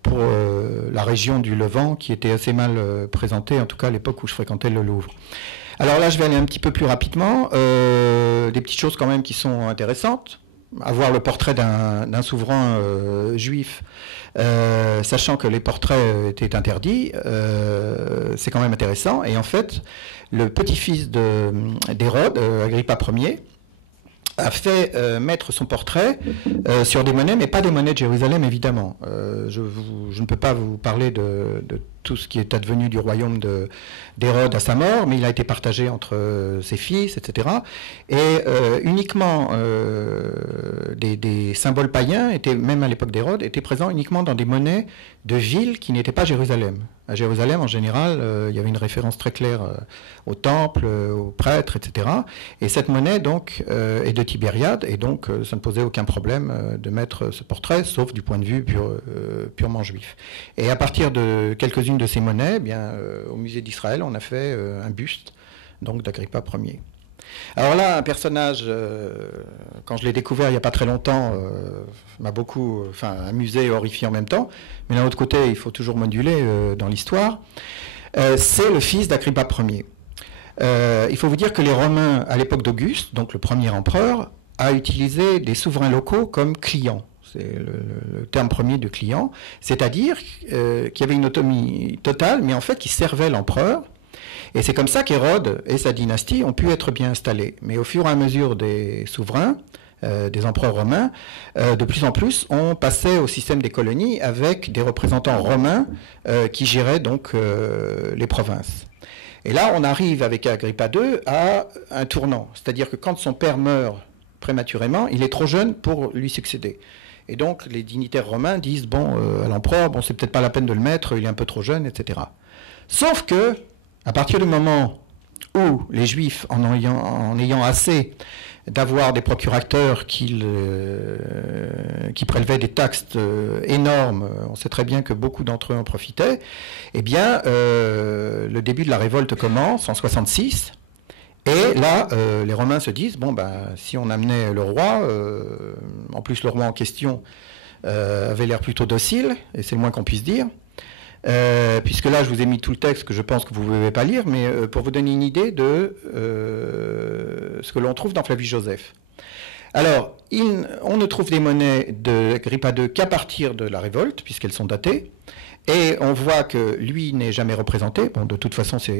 la région du Levant, qui était assez mal présentée, en tout cas à l'époque où je fréquentais le Louvre. Alors là, je vais aller un petit peu plus rapidement. Des petites choses quand même qui sont intéressantes. Avoir le portrait d'un souverain juif, sachant que les portraits étaient interdits, c'est quand même intéressant. Et en fait, le petit-fils d'Hérode, Agrippa Ier, a fait mettre son portrait sur des monnaies, mais pas des monnaies de Jérusalem, évidemment. Je ne peux pas vous parler de tout ce qui est advenu du royaume d'Hérode à sa mort, mais il a été partagé entre ses fils, etc. Et uniquement des symboles païens, même à l'époque d'Hérode, étaient présents uniquement dans des monnaies de villes qui n'étaient pas Jérusalem. À Jérusalem, en général, il y avait une référence très claire au temple, aux prêtres, etc. Et cette monnaie, donc, est de Tibériade, et donc ça ne posait aucun problème de mettre ce portrait, sauf du point de vue purement juif. Et à partir de quelques-unes de ces monnaies, eh bien, au musée d'Israël, on a fait un buste donc d'Agrippa Ier. Alors là, un personnage, quand je l'ai découvert il n'y a pas très longtemps, m'a beaucoup amusé et horrifié en même temps. Mais d'un autre côté, il faut toujours moduler dans l'histoire. C'est le fils d'Agrippa Ier. Il faut vous dire que les Romains, à l'époque d'Auguste, donc le premier empereur, a utilisé des souverains locaux comme clients. C'est le terme premier de client. C'est-à-dire qu'il y avait une autonomie totale, mais en fait qui servait l'empereur. Et c'est comme ça qu'Hérode et sa dynastie ont pu être bien installés. Mais au fur et à mesure des souverains, des empereurs romains, de plus en plus, on passait au système des colonies avec des représentants romains qui géraient donc les provinces. Et là, on arrive avec Agrippa II à un tournant. C'est-à-dire que quand son père meurt prématurément, il est trop jeune pour lui succéder. Et donc, les dignitaires romains disent, à l'empereur, c'est peut-être pas la peine de le mettre, il est un peu trop jeune, etc. Sauf que, à partir du moment où les Juifs, en ayant assez d'avoir des procurateurs qui prélevaient des taxes énormes, on sait très bien que beaucoup d'entre eux en profitaient, eh bien, le début de la révolte commence en 66, et là, les Romains se disent, si on amenait le roi, en plus le roi en question avait l'air plutôt docile, et c'est le moins qu'on puisse dire, puisque là, je vous ai mis tout le texte que je pense que vous ne pouvez pas lire, mais pour vous donner une idée de ce que l'on trouve dans Flavius Joseph. Alors, on ne trouve des monnaies d'Agrippa II qu'à partir de la révolte, puisqu'elles sont datées, et on voit que lui n'est jamais représenté. De toute façon, ça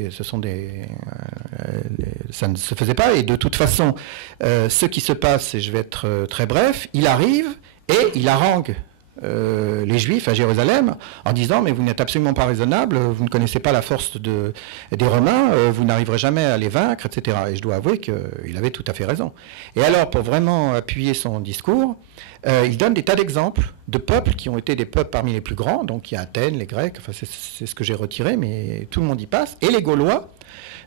ne se faisait pas, et de toute façon, ce qui se passe, et je vais être très bref, il arrive et il harangue les Juifs à Jérusalem en disant mais vous n'êtes absolument pas raisonnable, vous ne connaissez pas la force des Romains, vous n'arriverez jamais à les vaincre, etc. Et je dois avouer qu'il avait tout à fait raison. Et alors, pour vraiment appuyer son discours, il donne des tas d'exemples de peuples qui ont été des peuples parmi les plus grands. Donc il y a Athènes, les Grecs, c'est ce que j'ai retiré, mais tout le monde y passe. Et les Gaulois,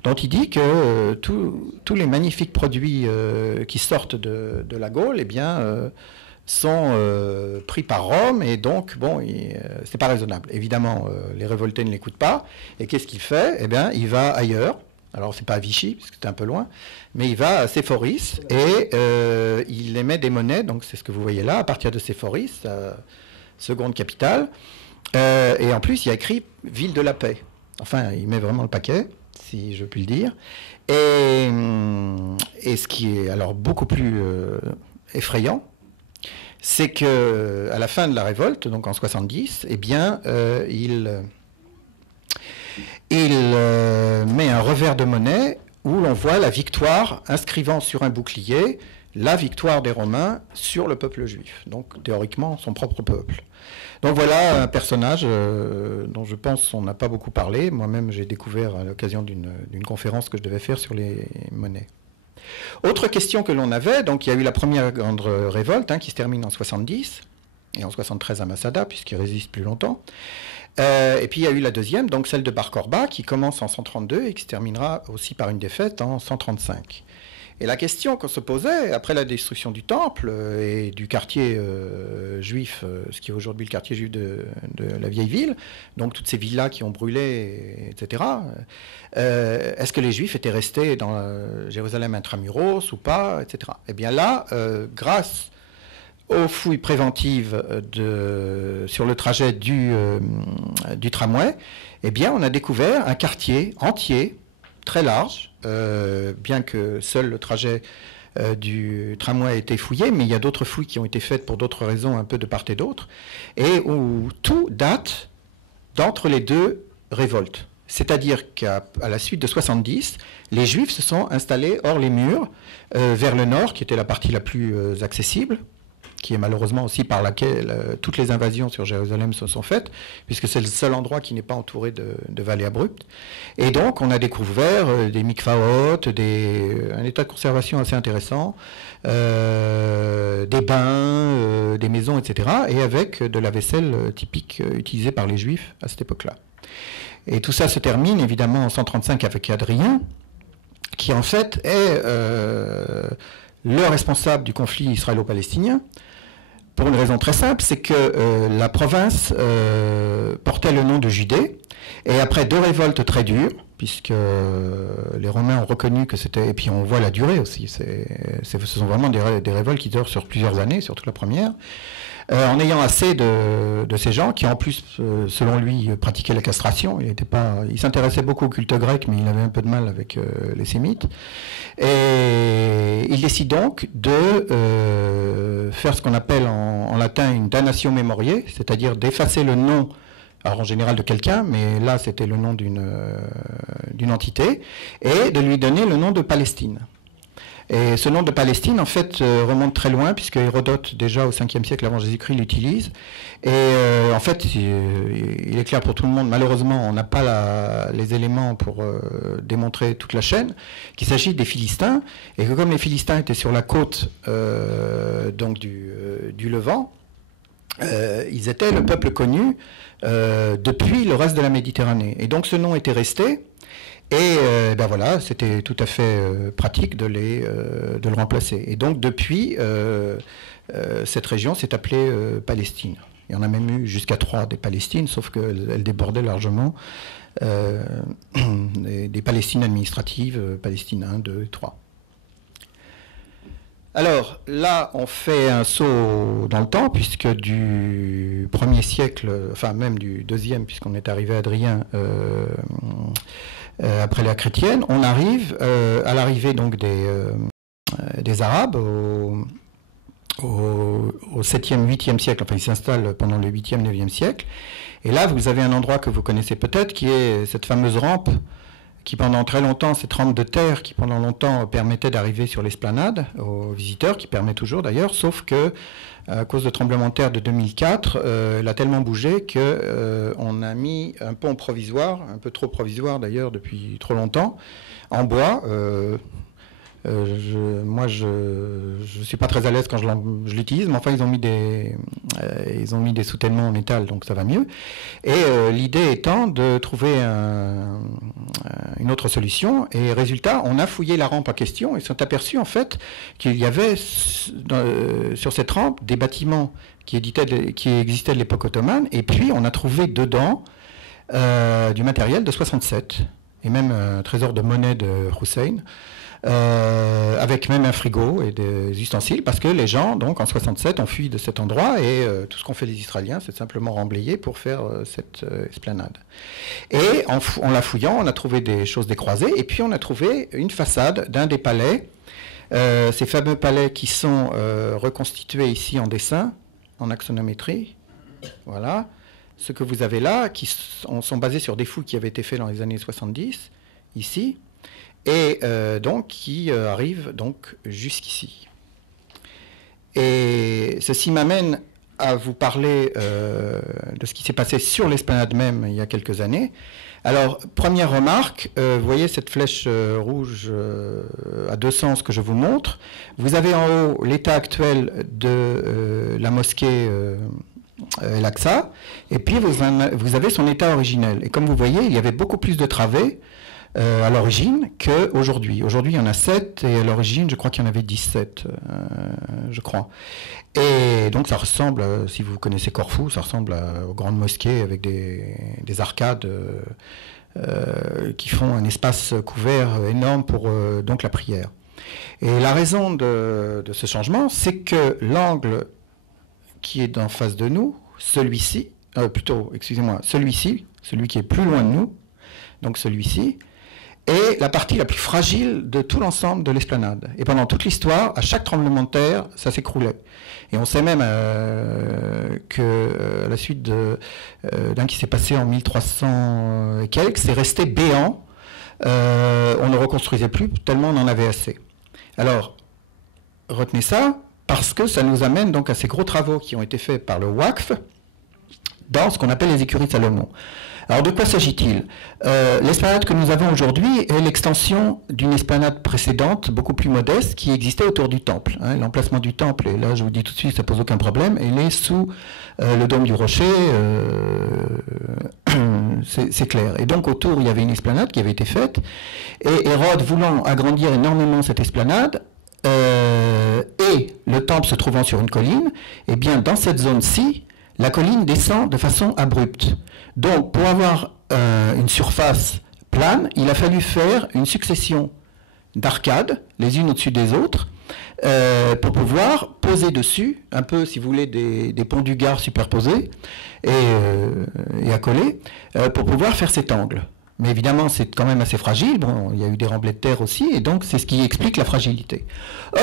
dont il dit que tous les magnifiques produits qui sortent de la Gaule, eh bien, sont pris par Rome, et donc, bon, c'est pas raisonnable. Évidemment, les révoltés ne l'écoutent pas, et qu'est-ce qu'il fait? Eh bien, il va ailleurs. Alors, c'est pas à Vichy, parce que c'est un peu loin, mais il va à Séforis, et il émet des monnaies, donc c'est ce que vous voyez là, à partir de Séforis, seconde capitale, et en plus, il y a écrit « Ville de la paix ». Enfin, il met vraiment le paquet, si je puis le dire. Et ce qui est alors beaucoup plus effrayant, c'est qu'à la fin de la révolte, donc en 70, eh bien, il met un revers de monnaie où l'on voit la victoire inscrivant sur un bouclier la victoire des Romains sur le peuple juif, donc théoriquement son propre peuple. Donc voilà un personnage dont je pense on n'a pas beaucoup parlé. Moi-même, j'ai découvert à l'occasion d'une conférence que je devais faire sur les monnaies. Autre question que l'on avait, donc il y a eu la première grande révolte qui se termine en 70, et en 73 à Masada, puisqu'il résiste plus longtemps. Et puis il y a eu la deuxième, donc celle de Bar Korba, qui commence en 132 et qui se terminera aussi par une défaite en 135. Et la question qu'on se posait, après la destruction du temple et du quartier juif, ce qui est aujourd'hui le quartier juif de la vieille ville, donc toutes ces villas qui ont brûlé, etc., est-ce que les juifs étaient restés dans Jérusalem intramuros ou pas, etc. Eh bien là, grâce aux fouilles préventives sur le trajet du tramway, eh bien on a découvert un quartier entier, très large, bien que seul le trajet du tramway a été fouillé, mais il y a d'autres fouilles qui ont été faites pour d'autres raisons, un peu de part et d'autre, et où tout date d'entre les deux révoltes. C'est-à-dire qu'à la suite de 70, les Juifs se sont installés hors les murs, vers le nord, qui était la partie la plus accessible, qui est malheureusement aussi par laquelle toutes les invasions sur Jérusalem se sont faites, puisque c'est le seul endroit qui n'est pas entouré de vallées abruptes. Et donc, on a découvert des mikvaot, un état de conservation assez intéressant, des bains, des maisons, etc., et avec de la vaisselle typique utilisée par les Juifs à cette époque-là. Et tout ça se termine, évidemment, en 135 avec Hadrien, qui en fait est le responsable du conflit israélo-palestinien, pour une raison très simple, c'est que la province portait le nom de Judée, et après 2 révoltes très dures, puisque les Romains ont reconnu que c'était... Et puis on voit la durée aussi, ce sont vraiment des révoltes qui durent sur plusieurs années, surtout la première. En ayant assez de ces gens qui en plus, selon lui, pratiquaient la castration. Il s'intéressait beaucoup au culte grec, mais il avait un peu de mal avec les sémites. Et il décide donc de faire ce qu'on appelle en latin une damnatio memoriae, c'est-à-dire d'effacer le nom, alors en général de quelqu'un, mais là c'était le nom d'une entité, et de lui donner le nom de Palestine. Et ce nom de Palestine, en fait, remonte très loin, puisque Hérodote, déjà au 5e siècle avant Jésus-Christ, l'utilise. Et en fait, il est clair pour tout le monde, malheureusement, on n'a pas les éléments pour démontrer toute la chaîne, qu'il s'agit des Philistins, et que comme les Philistins étaient sur la côte donc du Levant, ils étaient le peuple connu depuis le reste de la Méditerranée. Et donc ce nom était resté. Et ben voilà, c'était tout à fait pratique de le remplacer. Et donc depuis, cette région s'est appelée Palestine. Il y en a même eu jusqu'à 3 des Palestines, sauf qu'elles débordaient largement des Palestines administratives, Palestine 1, 2 et 3. Alors là, on fait un saut dans le temps, puisque du 1er siècle, enfin même du 2e, puisqu'on est arrivé à Hadrien, après l'ère chrétienne, on arrive à l'arrivée donc des Arabes au 7e, 8e siècle, enfin ils s'installent pendant le 8e, 9e siècle, et là vous avez un endroit que vous connaissez peut-être, qui est cette fameuse rampe, qui pendant très longtemps, cette rampe de terre qui pendant longtemps permettait d'arriver sur l'esplanade aux visiteurs, qui permet toujours d'ailleurs, sauf que à cause de tremblement de terre de 2004, elle a tellement bougé qu'on a mis un pont provisoire, un peu trop provisoire d'ailleurs depuis trop longtemps, en bois, Moi, je suis pas très à l'aise quand je l'utilise, mais enfin, ils ont mis des soutènements en métal, donc ça va mieux. Et l'idée étant de trouver une autre solution. Et résultat, on a fouillé la rampe en question et s'est aperçu en fait qu'il y avait sur cette rampe des bâtiments qui existaient de l'époque ottomane. Et puis, on a trouvé dedans du matériel de 67 et même un trésor de monnaie de Hussein. Avec même un frigo et des ustensiles, parce que les gens, donc en 67, ont fui de cet endroit et tout ce qu'ont fait les Israéliens, c'est simplement remblayer pour faire cette esplanade. Et en la fouillant, on a trouvé des choses décroisées, et puis on a trouvé une façade d'un des palais, ces fameux palais qui sont reconstitués ici en dessin, en axonométrie. Voilà. Ce que vous avez là, qui sont basés sur des fouilles qui avaient été faites dans les années 70, ici. Et donc qui arrive donc jusqu'ici. Et ceci m'amène à vous parler de ce qui s'est passé sur l'esplanade même il y a quelques années. Alors, première remarque, vous voyez cette flèche rouge à deux sens que je vous montre. Vous avez en haut l'état actuel de la mosquée El-Aqsa, et puis vous avez son état originel. Et comme vous voyez, il y avait beaucoup plus de travées à l'origine qu'aujourd'hui. Aujourd'hui, il y en a 7, et à l'origine, je crois qu'il y en avait 17, je crois. Et donc, ça ressemble, si vous connaissez Corfou, ça ressemble aux grandes mosquées avec des arcades qui font un espace couvert énorme pour donc la prière. Et la raison de ce changement, c'est que l'angle qui est en face de nous, celui-ci, celui qui est plus loin de nous, donc celui-ci, est la partie la plus fragile de tout l'ensemble de l'esplanade. Et pendant toute l'histoire, à chaque tremblement de terre, ça s'écroulait. Et on sait même que à la suite d'un qui s'est passé en 1300 et quelques, c'est resté béant. On ne reconstruisait plus tellement on en avait assez. Alors, retenez ça, parce que ça nous amène donc à ces gros travaux qui ont été faits par le Waqf dans ce qu'on appelle les écuries de Salomon. Alors de quoi s'agit-il ? L'esplanade que nous avons aujourd'hui est l'extension d'une esplanade précédente, beaucoup plus modeste, qui existait autour du temple. L'emplacement du temple, et là je vous dis tout de suite, ça pose aucun problème, il est sous le dôme du rocher, c'est clair. Et donc autour, il y avait une esplanade qui avait été faite, et Hérode, voulant agrandir énormément cette esplanade, et le temple se trouvant sur une colline, eh bien dans cette zone-ci, la colline descend de façon abrupte. Donc, pour avoir une surface plane, il a fallu faire une succession d'arcades, les unes au-dessus des autres, pour pouvoir poser dessus, un peu, si vous voulez, des ponts du Gard superposés et accolés, pour pouvoir faire cet angle. Mais évidemment, c'est quand même assez fragile. Bon, il y a eu des remblais de terre aussi, et donc c'est ce qui explique la fragilité.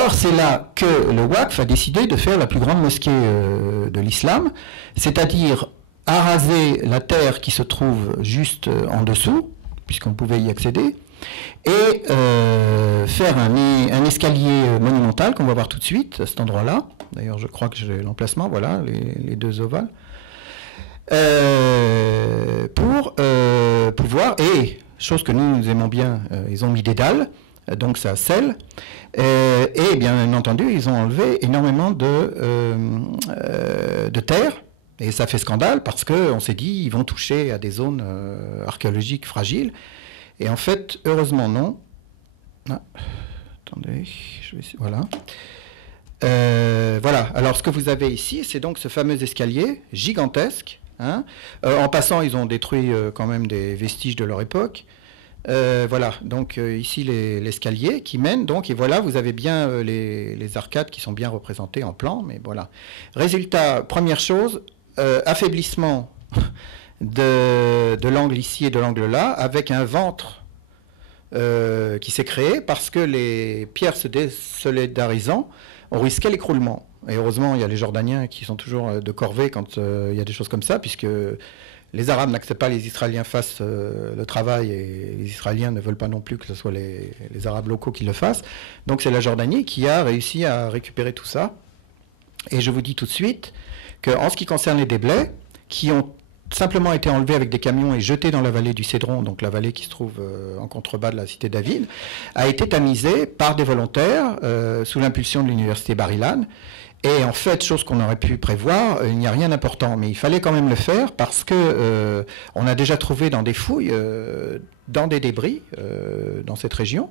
Or, c'est là que le Waqf a décidé de faire la plus grande mosquée de l'islam, c'est-à-dire araser la terre qui se trouve juste en dessous, puisqu'on pouvait y accéder, et faire un escalier monumental qu'on va voir tout de suite à cet endroit-là. D'ailleurs, je crois que j'ai l'emplacement, voilà, les deux ovales. Pour pouvoir, et chose que nous aimons bien, ils ont mis des dalles, donc ça scelle, et bien entendu, ils ont enlevé énormément de terre, et ça fait scandale parce qu'on s'est dit ils vont toucher à des zones archéologiques fragiles, et en fait, heureusement non. Ah, attendez, je vais essayer, voilà. Voilà, alors ce que vous avez ici, c'est donc ce fameux escalier gigantesque. En passant, ils ont détruit quand même des vestiges de leur époque. Voilà, donc ici l'escalier qui mène, donc, et voilà, vous avez bien les arcades qui sont bien représentées en plan, mais voilà. Résultat, première chose, affaiblissement de l'angle ici et de l'angle là, avec un ventre qui s'est créé parce que les pierres se désolidarisant, on risquait l'écroulement. Et heureusement, il y a les Jordaniens qui sont toujours de corvée quand il y a des choses comme ça, puisque les Arabes n'acceptent pas que les Israéliens fassent le travail, et les Israéliens ne veulent pas non plus que ce soit les Arabes locaux qui le fassent. Donc c'est la Jordanie qui a réussi à récupérer tout ça. Et je vous dis tout de suite qu'en ce qui concerne les déblais, qui ont simplement été enlevés avec des camions et jetés dans la vallée du Cédron, donc la vallée qui se trouve en contrebas de la cité David, a été tamisée par des volontaires sous l'impulsion de l'université Bar-Ilan. Et en fait, chose qu'on aurait pu prévoir, il n'y a rien d'important, mais il fallait quand même le faire parce que on a déjà trouvé dans des fouilles, dans des débris, dans cette région,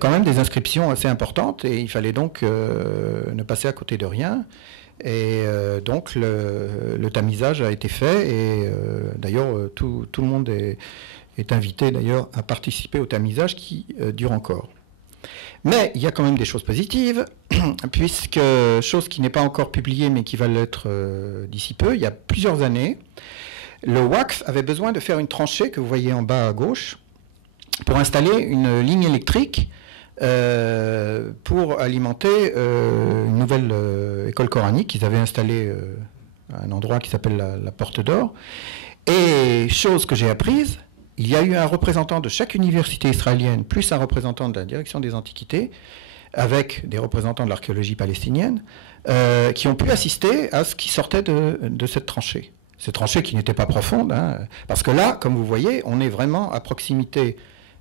quand même des inscriptions assez importantes, et il fallait donc ne passer à côté de rien. Et donc le tamisage a été fait, et d'ailleurs tout le monde est invité d'ailleurs à participer au tamisage qui dure encore. Mais il y a quand même des choses positives, puisque, chose qui n'est pas encore publiée, mais qui va l'être d'ici peu, il y a plusieurs années, le WACF avait besoin de faire une tranchée, que vous voyez en bas à gauche, pour installer une ligne électrique pour alimenter une nouvelle école coranique qu'ils avaient installée à un endroit qui s'appelle la Porte d'Or. Et chose que j'ai apprise, il y a eu un représentant de chaque université israélienne, plus un représentant de la direction des antiquités, avec des représentants de l'archéologie palestinienne, qui ont pu assister à ce qui sortait de cette tranchée. Cette tranchée qui n'était pas profonde, hein, parce que là, comme vous voyez, on est vraiment à proximité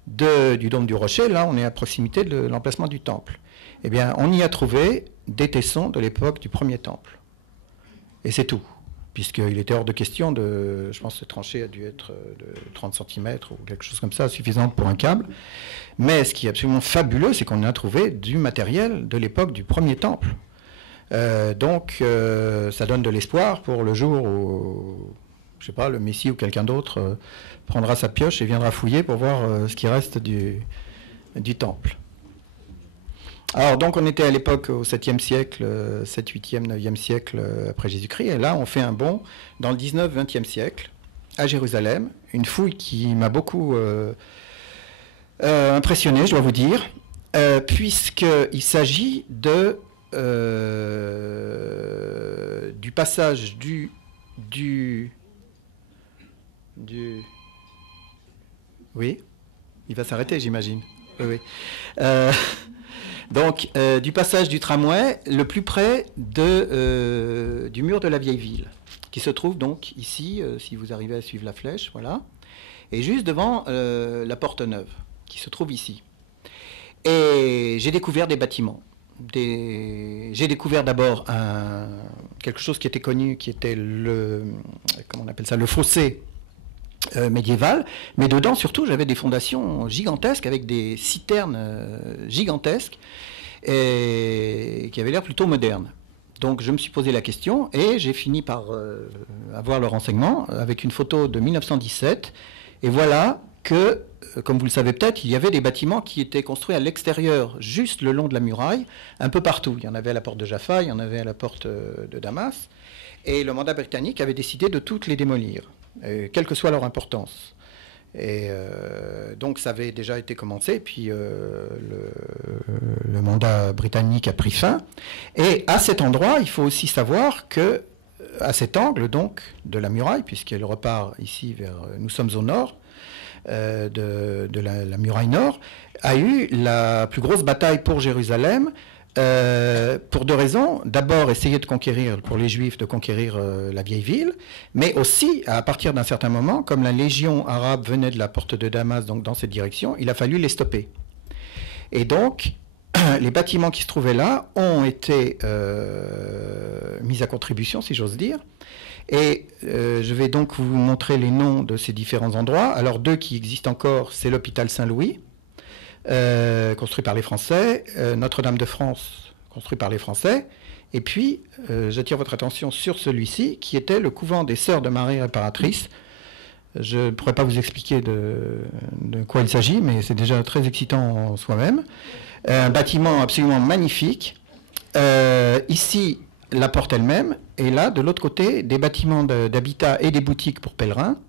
du dôme du rocher, là on est à proximité de l'emplacement du temple. Eh bien, on y a trouvé des tessons de l'époque du premier temple. Et c'est tout. Puisqu'il était hors de question je pense que cette tranchée a dû être de 30 cm ou quelque chose comme ça, suffisante pour un câble. Mais ce qui est absolument fabuleux, c'est qu'on a trouvé du matériel de l'époque du premier temple. Donc, ça donne de l'espoir pour le jour où, je sais pas, le Messie ou quelqu'un d'autre prendra sa pioche et viendra fouiller pour voir ce qui reste du temple. Alors, donc, on était à l'époque au 7e siècle, 7, 8e, 9e siècle après Jésus-Christ, et là, on fait un bond dans le 19, 20e siècle, à Jérusalem, une fouille qui m'a beaucoup impressionné, je dois vous dire, puisqu'il s'agit du passage du... Oui, il va s'arrêter, j'imagine. Oui. Donc, du passage du tramway le plus près du mur de la vieille ville, qui se trouve donc ici, si vous arrivez à suivre la flèche, voilà, et juste devant la Porte Neuve, qui se trouve ici. Et j'ai découvert des bâtiments. J'ai découvert d'abord quelque chose qui était connu, qui était comment on appelle ça, le fossé médiéval, mais dedans surtout j'avais des fondations gigantesques avec des citernes gigantesques et qui avaient l'air plutôt modernes. Donc je me suis posé la question et j'ai fini par avoir le renseignement avec une photo de 1917, et voilà que, comme vous le savez peut-être, il y avait des bâtiments qui étaient construits à l'extérieur, juste le long de la muraille, un peu partout. Il y en avait à la porte de Jaffa, il y en avait à la porte de Damas, et le mandat britannique avait décidé de toutes les démolir, quelle que soit leur importance. Et donc ça avait déjà été commencé, puis le mandat britannique a pris fin. Et à cet endroit, il faut aussi savoir que, à cet angle donc de la muraille, puisqu'elle repart ici vers, nous sommes au nord de la muraille nord, a eu la plus grosse bataille pour Jérusalem. Pour deux raisons. D'abord, essayer de conquérir, pour les Juifs, de conquérir la vieille ville, mais aussi, à partir d'un certain moment, comme la légion arabe venait de la porte de Damas, donc dans cette direction, il a fallu les stopper. Et donc, les bâtiments qui se trouvaient là ont été mis à contribution, si j'ose dire. Et je vais donc vous montrer les noms de ces différents endroits. Alors, deux qui existent encore, c'est l'hôpital Saint-Louis, construit par les Français, Notre-Dame de France, construit par les Français, et puis j'attire votre attention sur celui-ci, qui était le couvent des Sœurs de Marie Réparatrice. Je ne pourrais pas vous expliquer de quoi il s'agit, mais c'est déjà très excitant en soi-même. Un bâtiment absolument magnifique. Ici, la porte elle-même, et là, de l'autre côté, des bâtiments d'habitat et des boutiques pour pèlerins.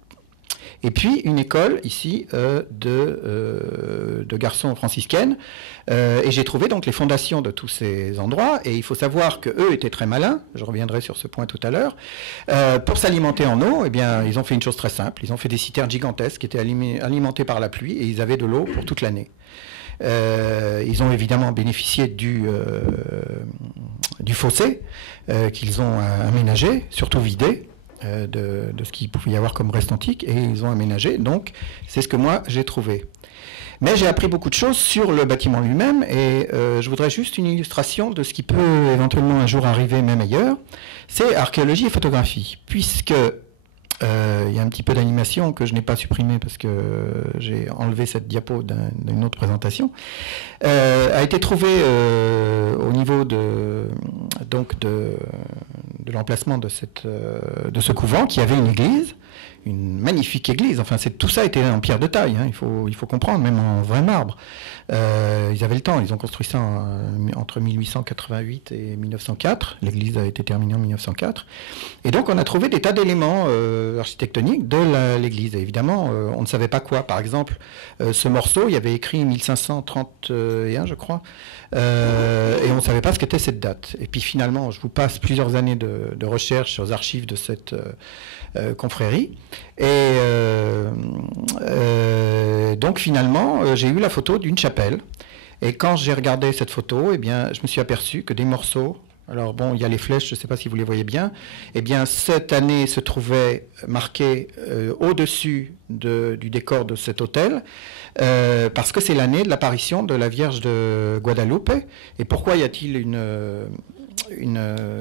Et puis une école ici de garçons franciscaines. Et j'ai trouvé donc les fondations de tous ces endroits. Et il faut savoir qu'eux étaient très malins, je reviendrai sur ce point tout à l'heure. Pour s'alimenter en eau, eh bien, ils ont fait une chose très simple. Ils ont fait des citernes gigantesques qui étaient alimentées par la pluie, et ils avaient de l'eau pour toute l'année. Ils ont évidemment bénéficié du fossé qu'ils ont aménagé, surtout vidé. de ce qu'il pouvait y avoir comme reste antique, et ils ont aménagé. Donc, c'est ce que moi, j'ai trouvé. Mais j'ai appris beaucoup de choses sur le bâtiment lui-même, et je voudrais juste une illustration de ce qui peut éventuellement un jour arriver, même ailleurs. C'est archéologie et photographie, puisque il y a un petit peu d'animation que je n'ai pas supprimée parce que j'ai enlevé cette diapo d'une autre présentation, a été trouvée au niveau de l'emplacement de ce couvent, qui avait une église, une magnifique église. Enfin, tout ça était en pierre de taille, hein, il faut comprendre, même en vrai marbre. Ils avaient le temps, ils ont construit ça entre 1888 et 1904. L'église a été terminée en 1904. Et donc, on a trouvé des tas d'éléments architectoniques de l'église. Et évidemment, on ne savait pas quoi. Par exemple, ce morceau, il y avait écrit 1531, je crois, et on ne savait pas ce qu'était cette date. Et puis finalement, je vous passe plusieurs années de recherche aux archives de cette confrérie. Et donc finalement, j'ai eu la photo d'une chapelle. Et quand j'ai regardé cette photo, eh bien, je me suis aperçu que des morceaux, alors bon, il y a les flèches, je ne sais pas si vous les voyez bien, eh bien, cette année se trouvait marquée au-dessus du décor de cet hôtel, parce que c'est l'année de l'apparition de la Vierge de Guadalupe. Et pourquoi y a-t-il une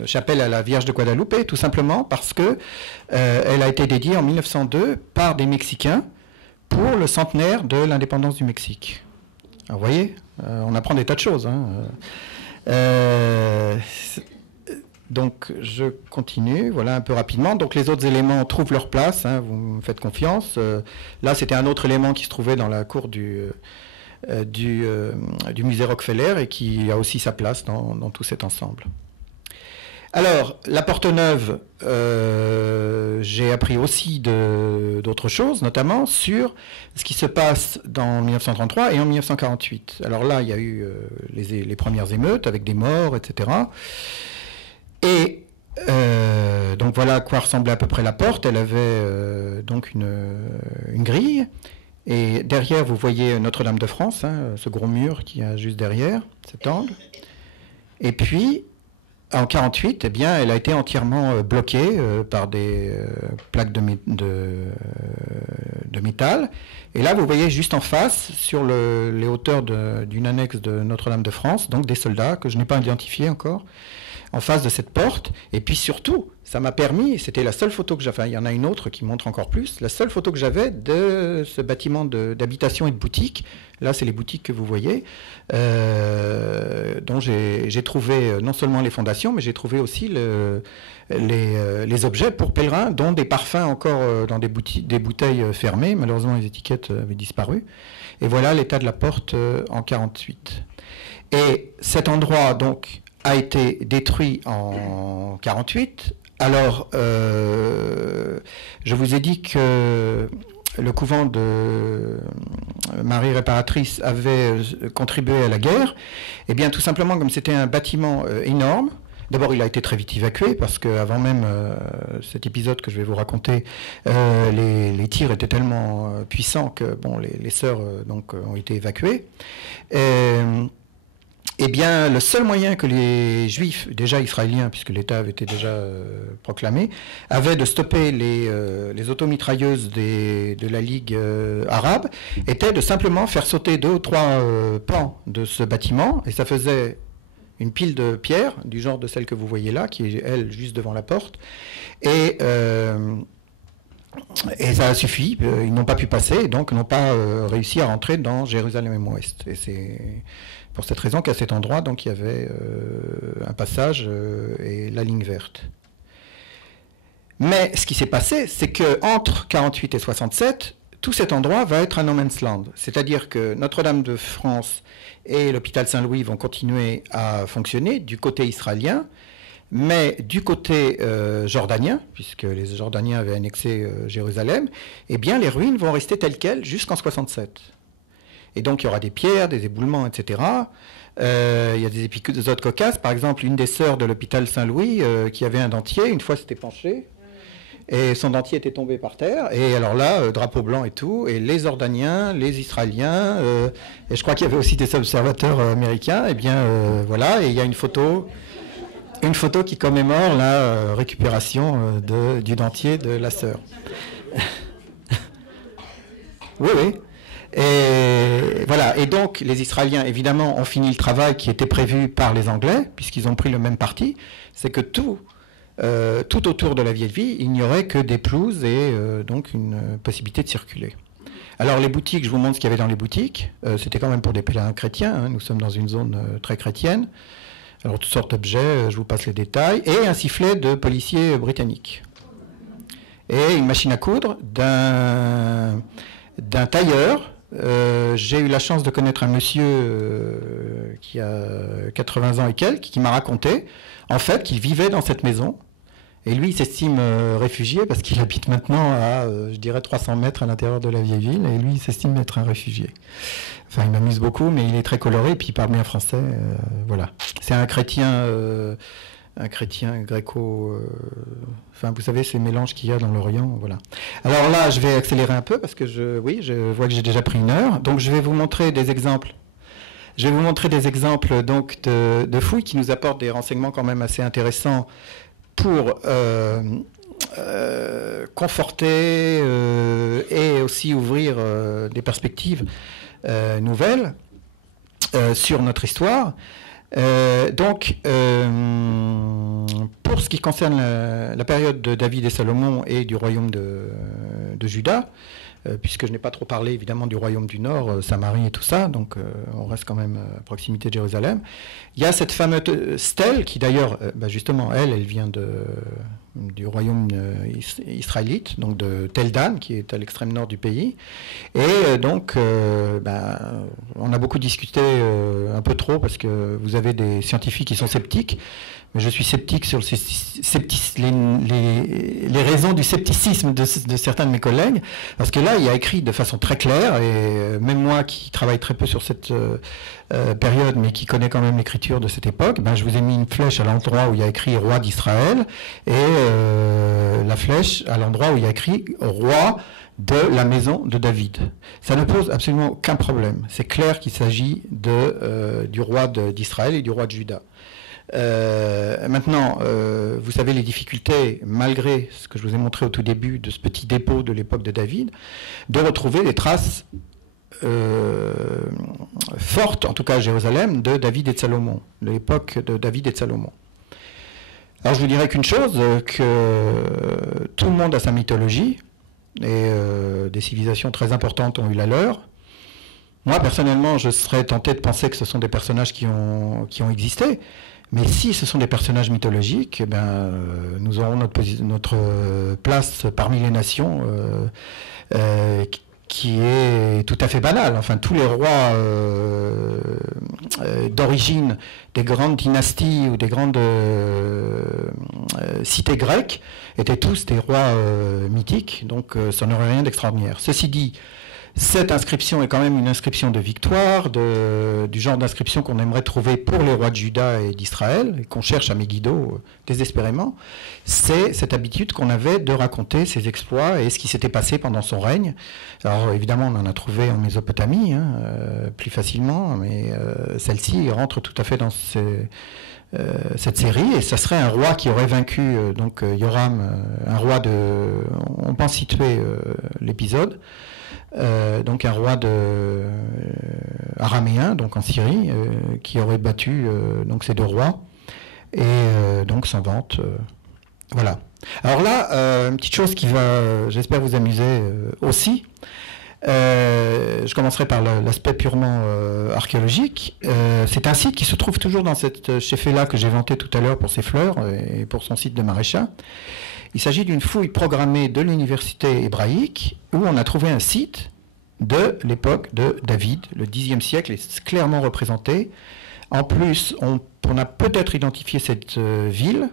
chapelle à la Vierge de Guadalupe? Tout simplement parce que elle a été dédiée en 1902 par des Mexicains pour le centenaire de l'indépendance du Mexique. Alors, vous voyez, on apprend des tas de choses. Hein. Donc je continue, voilà un peu rapidement. Donc les autres éléments trouvent leur place, hein, vous me faites confiance. Là, c'était un autre élément qui se trouvait dans la cour du musée Rockefeller et qui a aussi sa place dans tout cet ensemble. Alors, la Porte Neuve, j'ai appris aussi d'autres choses, notamment sur ce qui se passe dans 1933 et en 1948. Alors là, il y a eu les premières émeutes avec des morts, etc. Et donc voilà à quoi ressemblait à peu près la porte. Elle avait donc une grille. Et derrière, vous voyez Notre-Dame de France, hein, ce gros mur qui est juste derrière, cet angle. Et puis, en 1948, eh bien, elle a été entièrement bloquée par des plaques de métal. Et là, vous voyez juste en face, sur les hauteurs d'une annexe de Notre-Dame de France, donc des soldats que je n'ai pas identifiés encore, en face de cette porte. Et puis surtout, ça m'a permis, c'était la seule photo que j'avais, il y en a une autre qui montre encore plus, la seule photo que j'avais de ce bâtiment d'habitation et de boutique. Là, c'est les boutiques que vous voyez, dont j'ai trouvé non seulement les fondations, mais j'ai trouvé aussi les objets pour pèlerins, dont des parfums encore dans des bouteilles fermées. Malheureusement, les étiquettes avaient disparu. Et voilà l'état de la porte en 1948. Et cet endroit, donc, a été détruit en 1948. Alors, je vous ai dit que le couvent de Marie Réparatrice avait contribué à la guerre. Eh bien, tout simplement, comme c'était un bâtiment énorme, d'abord, il a été très vite évacué, parce qu'avant même cet épisode que je vais vous raconter, les tirs étaient tellement puissants que bon, les sœurs donc, ont été évacuées. Eh bien, le seul moyen que les Juifs, déjà israéliens, puisque l'État avait été déjà proclamé, avaient de stopper les automitrailleuses de la Ligue arabe, était de simplement faire sauter 2 ou 3 pans de ce bâtiment, et ça faisait une pile de pierres, du genre de celle que vous voyez là, qui est, elle, juste devant la porte, et ça a suffi, ils n'ont pas pu passer, et donc n'ont pas réussi à rentrer dans Jérusalem-Ouest. Et c'est pour cette raison qu'à cet endroit, donc, il y avait un passage et la ligne verte. Mais ce qui s'est passé, c'est qu'entre 48 et 67, tout cet endroit va être un no man's land. C'est-à-dire que Notre-Dame de France et l'hôpital Saint-Louis vont continuer à fonctionner du côté israélien, mais du côté jordanien, puisque les Jordaniens avaient annexé Jérusalem, eh bien les ruines vont rester telles quelles jusqu'en 67. Et donc il y aura des pierres, des éboulements, etc. Il y a des épisodes cocasses. Par exemple, une des sœurs de l'hôpital Saint-Louis qui avait un dentier, une fois s'était penchée, et son dentier était tombé par terre. Et alors là, drapeau blanc et tout, et les Jordaniens, les Israéliens, et je crois qu'il y avait aussi des observateurs américains, et bien voilà, et il y a une photo... une photo qui commémore la récupération du dentier de la sœur. Oui, oui. Et voilà. Et donc, les Israéliens, évidemment, ont fini le travail qui était prévu par les Anglais, puisqu'ils ont pris le même parti. C'est que tout autour de la vieille ville, il n'y aurait que des pelouses et donc une possibilité de circuler. Alors, les boutiques, je vous montre ce qu'il y avait dans les boutiques. C'était quand même pour des pèlerins chrétiens. Hein. Nous sommes dans une zone très chrétienne. Alors, toutes sortes d'objets, je vous passe les détails. Et un sifflet de policiers britanniques. Et une machine à coudre d'un tailleur. J'ai eu la chance de connaître un monsieur qui a 80 ans et quelques, qui m'a raconté, en fait, qu'il vivait dans cette maison. Et lui, il s'estime réfugié parce qu'il habite maintenant à, je dirais, 300 mètres à l'intérieur de la vieille ville. Et lui, il s'estime être un réfugié. Enfin, il m'amuse beaucoup, mais il est très coloré, puis il parle bien français. Voilà. C'est un chrétien gréco... Enfin, vous savez, ces mélanges qu'il y a dans l'Orient, voilà. Alors là, je vais accélérer un peu parce que je vois que j'ai déjà pris 1 heure. Donc, je vais vous montrer des exemples. Je vais vous montrer des exemples donc, de fouilles qui nous apportent des renseignements quand même assez intéressants pour conforter et aussi ouvrir des perspectives nouvelles sur notre histoire. Donc, pour ce qui concerne la période de David et Salomon et du royaume de Juda, puisque je n'ai pas trop parlé évidemment du royaume du Nord, Samarie et tout ça, donc on reste quand même à proximité de Jérusalem. Il y a cette fameuse stèle qui d'ailleurs, justement, elle vient du royaume israélite, donc de Tel Dan, qui est à l'extrême nord du pays. Et donc, on a beaucoup discuté, un peu trop, parce que vous avez des scientifiques qui sont sceptiques, mais je suis sceptique sur les raisons du scepticisme de certains de mes collègues, parce que là, il y a écrit de façon très claire, et même moi qui travaille très peu sur cette période, mais qui connaît quand même l'écriture de cette époque, je vous ai mis une flèche à l'endroit où il y a écrit « roi d'Israël », et la flèche à l'endroit où il y a écrit « roi de la maison de David ». Ça ne pose absolument aucun problème. C'est clair qu'il s'agit du roi d'Israël et du roi de Juda. Maintenant, vous savez les difficultés, malgré ce que je vous ai montré au tout début de ce petit dépôt de l'époque de David, de retrouver des traces fortes, en tout cas à Jérusalem, de David et de Salomon, de l'époque de David et de Salomon. Alors je vous dirais qu'une chose, que tout le monde a sa mythologie, et des civilisations très importantes ont eu la leur. Moi, personnellement, je serais tenté de penser que ce sont des personnages qui ont existé. Mais si ce sont des personnages mythologiques, nous aurons notre place parmi les nations qui est tout à fait banale. Enfin, tous les rois d'origine des grandes dynasties ou des grandes cités grecques étaient tous des rois mythiques, donc ça n'aurait rien d'extraordinaire. Ceci dit, cette inscription est quand même une inscription de victoire, du genre d'inscription qu'on aimerait trouver pour les rois de Juda et d'Israël, et qu'on cherche à Megiddo désespérément. C'est cette habitude qu'on avait de raconter ses exploits et ce qui s'était passé pendant son règne. Alors évidemment, on en a trouvé en Mésopotamie, plus facilement, mais celle-ci rentre tout à fait dans cette série, et ça serait un roi qui aurait vaincu donc Yoram, un roi on pense situer l'épisode, donc un roi araméen, donc en Syrie, qui aurait battu donc ces 2 rois, et donc s'en vante. Voilà. Alors là, une petite chose qui va, j'espère, vous amuser aussi. Je commencerai par l'aspect purement archéologique. C'est un site qui se trouve toujours dans cette chefferie-là que j'ai vantée tout à l'heure pour ses fleurs et pour son site de maraîchat. Il s'agit d'une fouille programmée de l'université hébraïque où on a trouvé un site de l'époque de David. Le Xe siècle est clairement représenté. En plus, on a peut-être identifié cette ville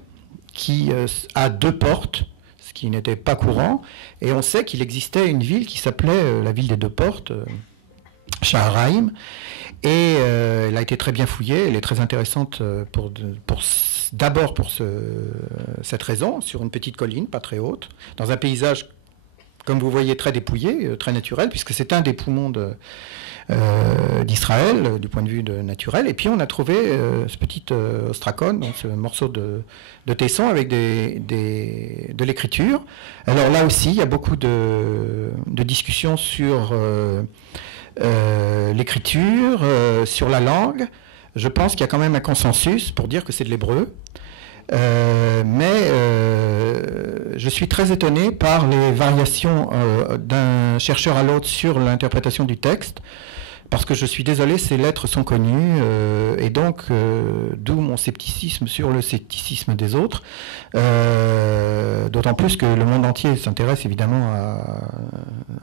qui a 2 portes, ce qui n'était pas courant. Et on sait qu'il existait une ville qui s'appelait la ville des 2 portes, Shaharaim. Et elle a été très bien fouillée. Elle est très intéressante d'abord pour cette raison, sur une petite colline, pas très haute, dans un paysage comme vous voyez, très dépouillé, très naturel, puisque c'est un des poumons d'Israël, du point de vue naturel. Et puis on a trouvé ce petit ostracone, donc ce morceau de tesson avec de l'écriture. Alors là aussi, il y a beaucoup de discussions sur l'écriture, sur la langue. Je pense qu'il y a quand même un consensus pour dire que c'est de l'hébreu. Mais je suis très étonné par les variations d'un chercheur à l'autre sur l'interprétation du texte, parce que je suis désolé, ces lettres sont connues, et donc d'où mon scepticisme sur le scepticisme des autres, d'autant plus que le monde entier s'intéresse évidemment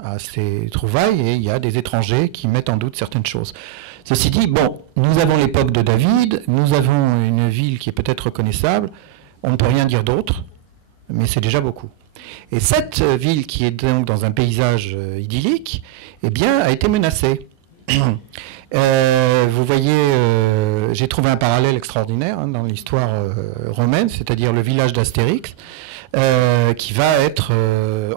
à ces trouvailles, et il y a des étrangers qui mettent en doute certaines choses. Ceci dit, bon, nous avons l'époque de David, nous avons une ville qui est peut-être reconnaissable, on ne peut rien dire d'autre, mais c'est déjà beaucoup. Et cette ville qui est donc dans un paysage idyllique, eh bien, a été menacée. Vous voyez, j'ai trouvé un parallèle extraordinaire dans l'histoire romaine, c'est-à-dire le village d'Astérix, qui va être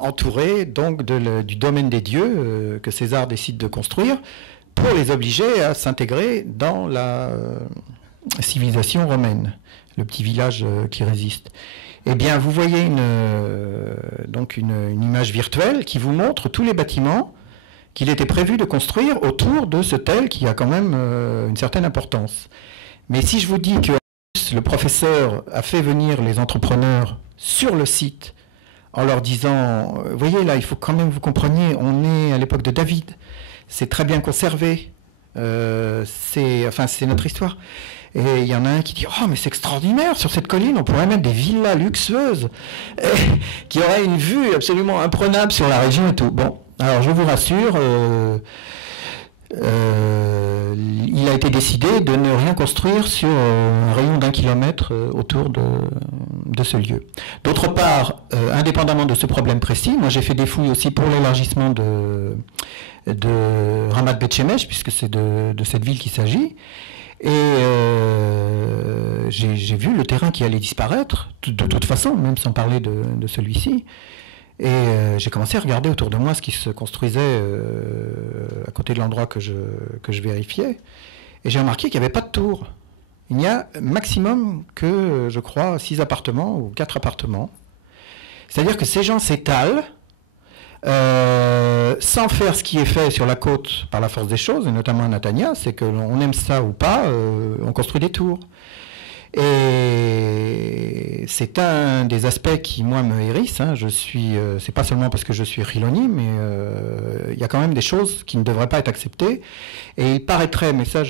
entouré donc du domaine des dieux que César décide de construire, pour les obliger à s'intégrer dans la civilisation romaine, le petit village qui résiste. Eh bien, vous voyez une image virtuelle qui vous montre tous les bâtiments qu'il était prévu de construire autour de ce tel qui a quand même une certaine importance. Mais si je vous dis que le professeur a fait venir les entrepreneurs sur le site en leur disant, voyez là, il faut quand même que vous compreniez, on est à l'époque de David, c'est très bien conservé, c'est notre histoire. Et il y en a un qui dit « Oh, mais c'est extraordinaire, sur cette colline, on pourrait mettre des villas luxueuses qui auraient une vue absolument imprenable sur la région et tout. » Bon, alors je vous rassure, il a été décidé de ne rien construire sur un rayon d'1 kilomètre autour de ce lieu. D'autre part, indépendamment de ce problème précis, moi j'ai fait des fouilles aussi pour l'élargissement de Ramat Beth Shemesh, puisque c'est de cette ville qu'il s'agit. Et j'ai vu le terrain qui allait disparaître, de toute façon, même sans parler de celui-ci. Et j'ai commencé à regarder autour de moi ce qui se construisait à côté de l'endroit que je vérifiais. Et j'ai remarqué qu'il n'y avait pas de tour. Il n'y a maximum que, je crois, 6 appartements ou 4 appartements. C'est-à-dire que ces gens s'étalent sans faire ce qui est fait sur la côte par la force des choses, et notamment à Natania, c'est qu'on aime ça ou pas, on construit des tours. Et c'est un des aspects qui, moi, me hérisse. Hein. C'est pas seulement parce que je suis Riloni, mais il y a quand même des choses qui ne devraient pas être acceptées. Et il paraîtrait, mais ça,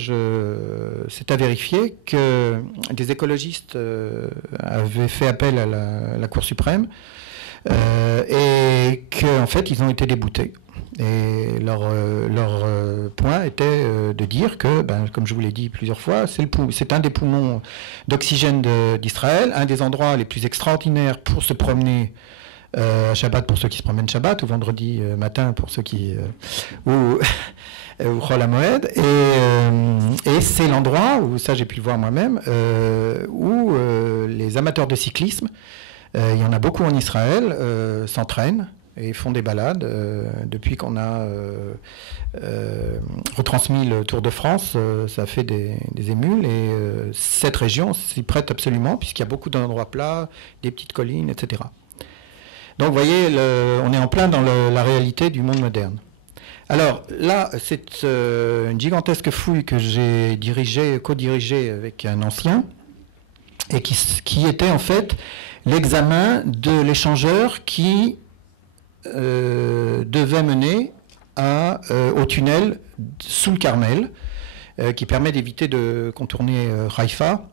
c'est à vérifier, que des écologistes avaient fait appel à la Cour suprême et qu'en fait, ils ont été déboutés. Et leur point était de dire que, comme je vous l'ai dit plusieurs fois, c'est un des poumons d'oxygène d'Israël, un des endroits les plus extraordinaires pour se promener à Shabbat pour ceux qui se promènent Shabbat, ou vendredi matin pour ceux qui... ou Chol HaMoed. Et c'est l'endroit où, ça j'ai pu le voir moi-même, où les amateurs de cyclisme, il y en a beaucoup en Israël, s'entraînent et font des balades. Depuis qu'on a retransmis le Tour de France, ça fait des émules, et cette région s'y prête absolument, puisqu'il y a beaucoup d'endroits plats, des petites collines, etc. Donc vous voyez, on est en plein dans la réalité du monde moderne. Alors là, c'est une gigantesque fouille que j'ai co-dirigée avec un ancien, et qui était en fait l'examen de l'échangeur qui devait mener au tunnel sous le Carmel, qui permet d'éviter de contourner Haïfa.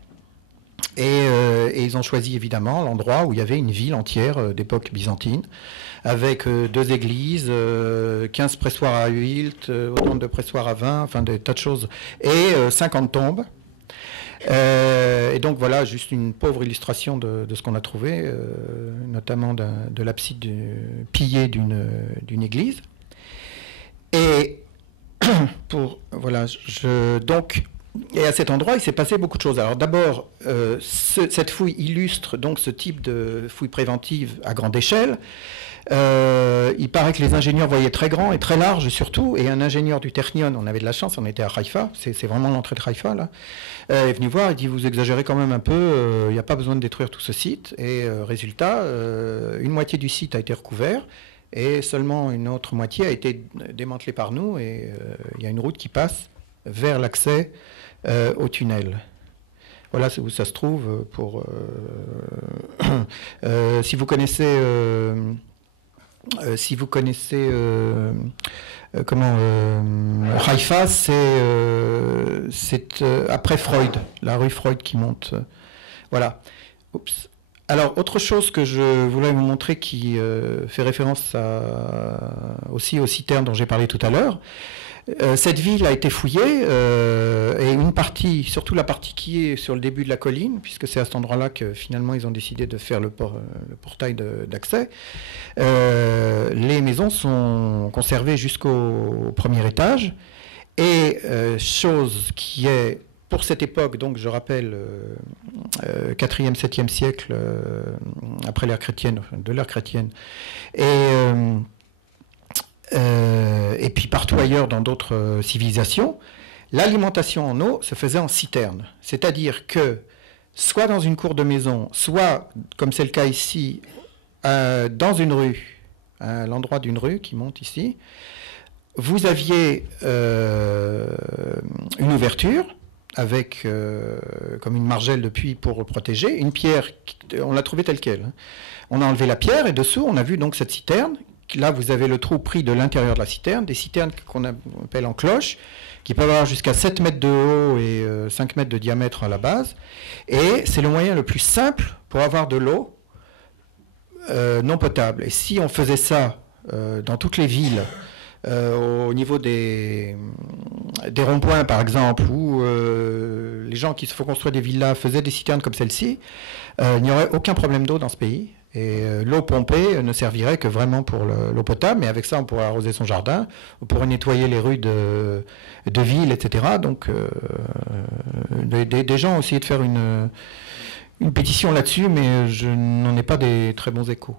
Et ils ont choisi évidemment l'endroit où il y avait une ville entière d'époque byzantine, avec 2 églises, 15 pressoirs à huile, autant de pressoirs à vin, enfin des tas de choses, et 50 tombes. Et donc voilà, juste une pauvre illustration de ce qu'on a trouvé, notamment de l'abside pillée d'une église. Et donc Et à cet endroit, il s'est passé beaucoup de choses. Alors d'abord, cette fouille illustre donc ce type de fouille préventive à grande échelle. Il paraît que les ingénieurs voyaient très grand et très large surtout, et un ingénieur du Technion, on avait de la chance, on était à Haïfa, c'est vraiment l'entrée de Haïfa là, est venu voir, il dit vous exagérez quand même un peu, il n'y a pas besoin de détruire tout ce site, et résultat, une moitié du site a été recouvert, et seulement une autre moitié a été démantelée par nous, et il y a une route qui passe vers l'accès au tunnel. Voilà où ça se trouve. Si vous connaissez, Haïfa, c'est après Freud, la rue Freud qui monte. Voilà. Oups. Alors, autre chose que je voulais vous montrer qui fait référence aussi aux citernes dont j'ai parlé tout à l'heure. Cette ville a été fouillée et une partie, surtout la partie qui est sur le début de la colline, puisque c'est à cet endroit-là que finalement ils ont décidé de faire le portail d'accès, les maisons sont conservées jusqu'au premier étage. Et chose qui est, pour cette époque, donc je rappelle, 4e, 7e siècle, après l'ère chrétienne, de l'ère chrétienne, et puis partout ailleurs dans d'autres civilisations, l'alimentation en eau se faisait en citerne. C'est-à-dire que, soit dans une cour de maison, soit, comme c'est le cas ici, dans une rue, à l'endroit d'une rue qui monte ici, vous aviez une ouverture avec comme une margelle de puits pour le protéger, une pierre, on l'a trouvée telle quelle. On a enlevé la pierre et dessous on a vu donc cette citerne. Là, vous avez le trou pris de l'intérieur de la citerne, des citernes qu'on appelle en cloche, qui peuvent avoir jusqu'à 7 mètres de haut et 5 mètres de diamètre à la base. Et c'est le moyen le plus simple pour avoir de l'eau non potable. Et si on faisait ça dans toutes les villes, au niveau des ronds-points, par exemple, où les gens qui se font construire des villas faisaient des citernes comme celle-ci, il n'y aurait aucun problème d'eau dans ce pays. Et l'eau pompée ne servirait que vraiment pour l'eau potable, mais avec ça, on pourrait arroser son jardin, on pourrait nettoyer les rues de ville, etc. Donc, des gens ont essayé de faire une pétition là-dessus, mais je n'en ai pas des très bons échos.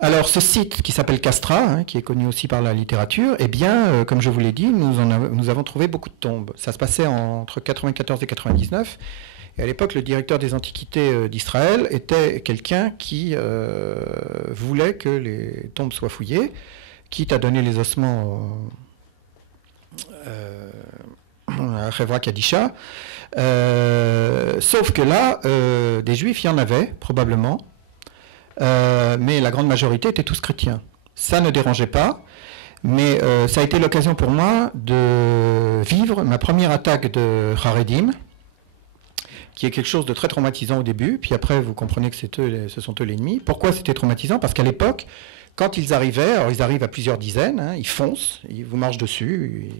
Alors, ce site qui s'appelle Castra, qui est connu aussi par la littérature, eh bien, comme je vous l'ai dit, nous avons trouvé beaucoup de tombes. Ça se passait entre 94 et 99. Et à l'époque, le directeur des Antiquités d'Israël était quelqu'un qui voulait que les tombes soient fouillées, quitte à donner les ossements à Chevra Kadisha. Sauf que là, des Juifs, il y en avait, probablement, mais la grande majorité étaient tous chrétiens. Ça ne dérangeait pas, mais ça a été l'occasion pour moi de vivre ma première attaque de Haredim, qui est quelque chose de très traumatisant au début, puis après vous comprenez que ce sont eux l'ennemi. Pourquoi c'était traumatisant? Parce qu'à l'époque, quand ils arrivaient, alors ils arrivent à plusieurs dizaines, ils foncent, ils vous marchent dessus,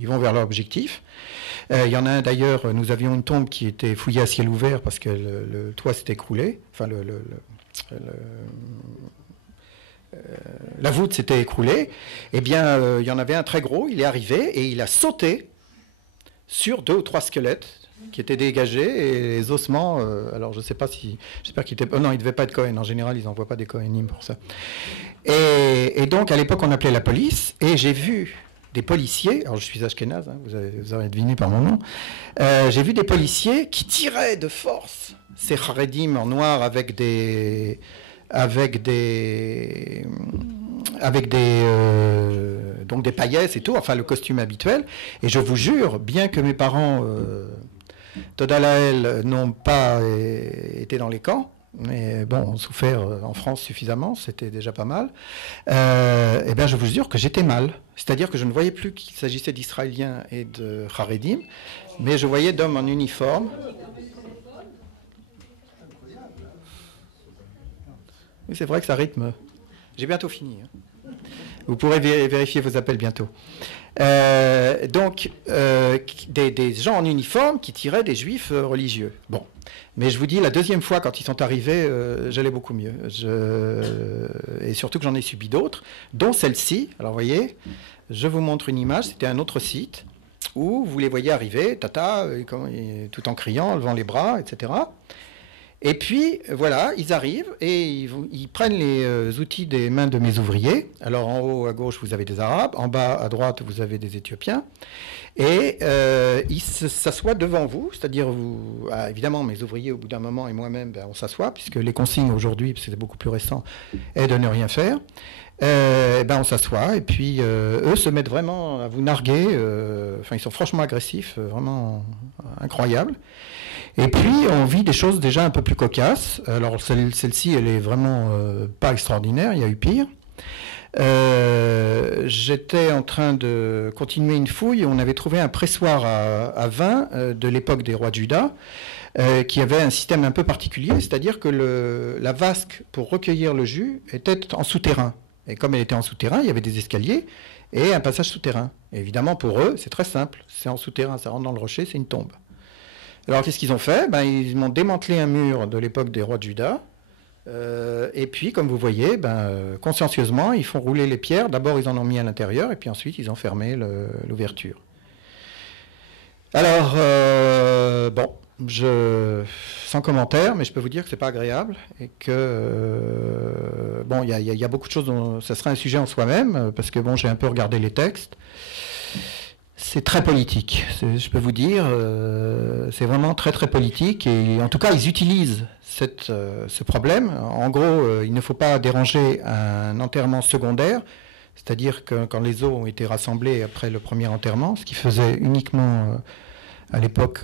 ils vont vers leur objectif. Il y en a un d'ailleurs, nous avions une tombe qui était fouillée à ciel ouvert parce que le toit s'était écroulé, enfin la voûte s'était écroulée. Eh bien, il y en avait un très gros, il est arrivé et il a sauté sur 2 ou 3 squelettes qui étaient dégagés, et les ossements, alors je ne sais pas si, j'espère qu'il était, non, il ne devait pas être Cohen, en général ils n'envoient pas des Cohenim pour ça. Et donc à l'époque on appelait la police, et j'ai vu des policiers, alors je suis ashkénaze, vous avez deviné par mon nom, j'ai vu des policiers qui tiraient de force ces Haredim en noir avec des donc des paillettes et tout, enfin le costume habituel. Et je vous jure, bien que mes parents Toda Lael n'ont pas été dans les camps, mais bon, ont souffert en France suffisamment, c'était déjà pas mal, et bien je vous jure que j'étais mal. C'est-à-dire que je ne voyais plus qu'il s'agissait d'Israéliens et de Haredim, mais je voyais d'hommes en uniforme. Oui, c'est vrai que ça rythme. J'ai bientôt fini. Vous pourrez vérifier vos appels bientôt. Donc, des gens en uniforme qui tiraient des juifs religieux. Bon. Mais je vous dis, la deuxième fois, quand ils sont arrivés, j'allais beaucoup mieux. Et surtout que j'en ai subi d'autres, dont celle-ci. Alors, vous voyez, je vous montre une image. C'était un autre site. où vous les voyez arriver, tata, tout en criant, en levant les bras, etc. Et puis, voilà, ils arrivent et ils prennent les outils des mains de mes ouvriers. Alors, en haut à gauche, vous avez des Arabes. En bas à droite, vous avez des Éthiopiens. Et ils s'assoient devant vous. C'est-à-dire, évidemment, mes ouvriers, au bout d'un moment, et moi-même, on s'assoit, puisque les consignes aujourd'hui, parce que c'est beaucoup plus récent, est de ne rien faire. On s'assoit et puis eux se mettent vraiment à vous narguer. Ils sont franchement agressifs, vraiment incroyables. Et puis, on vit des choses déjà un peu plus cocasses. Alors, celle-ci, elle est vraiment pas extraordinaire, il y a eu pire. J'étais en train de continuer une fouille et on avait trouvé un pressoir à vin de l'époque des rois de Juda qui avait un système un peu particulier, c'est-à-dire que la vasque pour recueillir le jus était en souterrain. Et comme elle était en souterrain, il y avait des escaliers et un passage souterrain. Et évidemment, pour eux, c'est très simple. C'est en souterrain, ça rentre dans le rocher, c'est une tombe. Alors, qu'est-ce qu'ils ont fait ? Ils m'ont démantelé un mur de l'époque des rois de Juda. Et puis, comme vous voyez, consciencieusement, ils font rouler les pierres. D'abord, ils en ont mis à l'intérieur, et puis ensuite, ils ont fermé l'ouverture. Alors, sans commentaire, mais je peux vous dire que c'est pas agréable, et que, il y a beaucoup de choses dont ça serait un sujet en soi-même, parce que, j'ai un peu regardé les textes. C'est très politique, je peux vous dire, c'est vraiment très très politique, et en tout cas ils utilisent ce problème. En gros, il ne faut pas déranger un enterrement secondaire, c'est-à-dire que quand les os ont été rassemblés après le premier enterrement, ce qui faisait uniquement à l'époque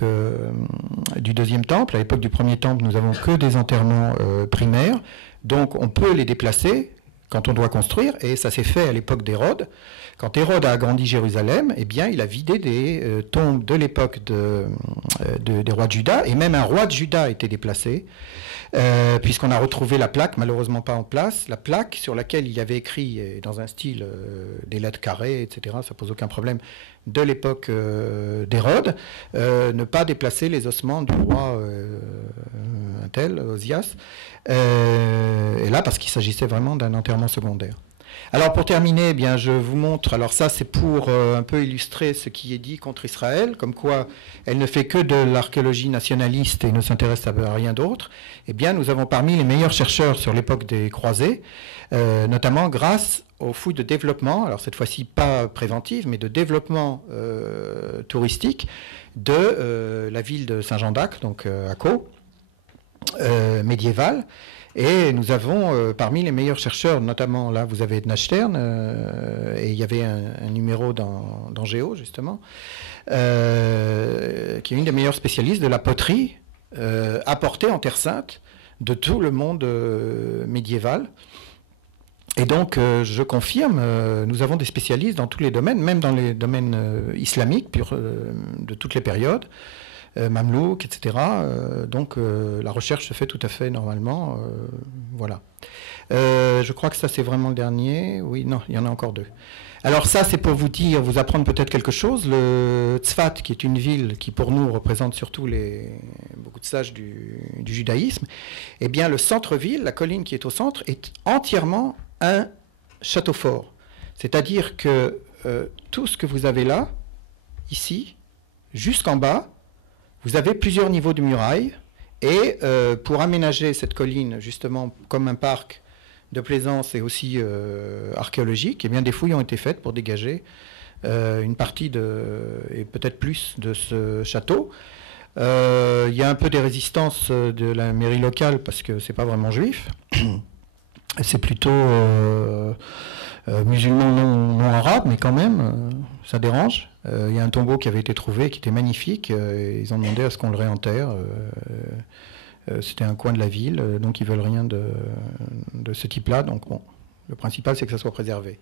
du deuxième temple. À l'époque du premier temple, nous n'avons que des enterrements primaires, donc on peut les déplacer quand on doit construire, et ça s'est fait à l'époque d'Hérode. Quand Hérode a agrandi Jérusalem, il a vidé des tombes de l'époque des rois de Juda, et même un roi de Juda a été déplacé, puisqu'on a retrouvé la plaque, malheureusement pas en place, la plaque sur laquelle il y avait écrit, dans un style des lettres carrées, etc., ça pose aucun problème, de l'époque d'Hérode, ne pas déplacer les ossements du roi Osias, et là parce qu'il s'agissait vraiment d'un enterrement secondaire. Alors pour terminer, je vous montre, alors ça c'est pour un peu illustrer ce qui est dit contre Israël, comme quoi elle ne fait que de l'archéologie nationaliste et ne s'intéresse à rien d'autre. Nous avons parmi les meilleurs chercheurs sur l'époque des croisés, notamment grâce aux fouilles de développement, alors cette fois-ci pas préventive, mais de développement touristique de la ville de Saint-Jean-d'Acre, donc à Caux, médiévale. Et nous avons parmi les meilleurs chercheurs, notamment là vous avez Edna Stern, et il y avait un numéro dans Géo justement, qui est une des meilleures spécialistes de la poterie apportée en Terre Sainte de tout le monde médiéval. Et donc je confirme, nous avons des spécialistes dans tous les domaines, même dans les domaines islamiques de toutes les périodes. Mamelouk, etc. Donc la recherche se fait tout à fait normalement. Voilà. Je crois que ça c'est vraiment le dernier. Oui, non, il y en a encore deux. Alors ça c'est pour vous apprendre peut-être quelque chose. Le Tzfat, qui est une ville qui pour nous représente surtout beaucoup de sages du judaïsme, le centre-ville, la colline qui est au centre, est entièrement un château fort. C'est-à-dire que tout ce que vous avez là, ici, jusqu'en bas, vous avez plusieurs niveaux de murailles, et pour aménager cette colline, justement, comme un parc de plaisance et aussi archéologique, des fouilles ont été faites pour dégager une partie et peut-être plus de ce château. Il y a un peu des résistances de la mairie locale, parce que c'est pas vraiment juif, c'est plutôt musulman non arabe, mais quand même, ça dérange. Il y a un tombeau qui avait été trouvé, qui était magnifique. Ils ont demandé à ce qu'on le réenterre. C'était un coin de la ville, donc ils veulent rien de ce type-là. Donc bon, le principal, c'est que ça soit préservé.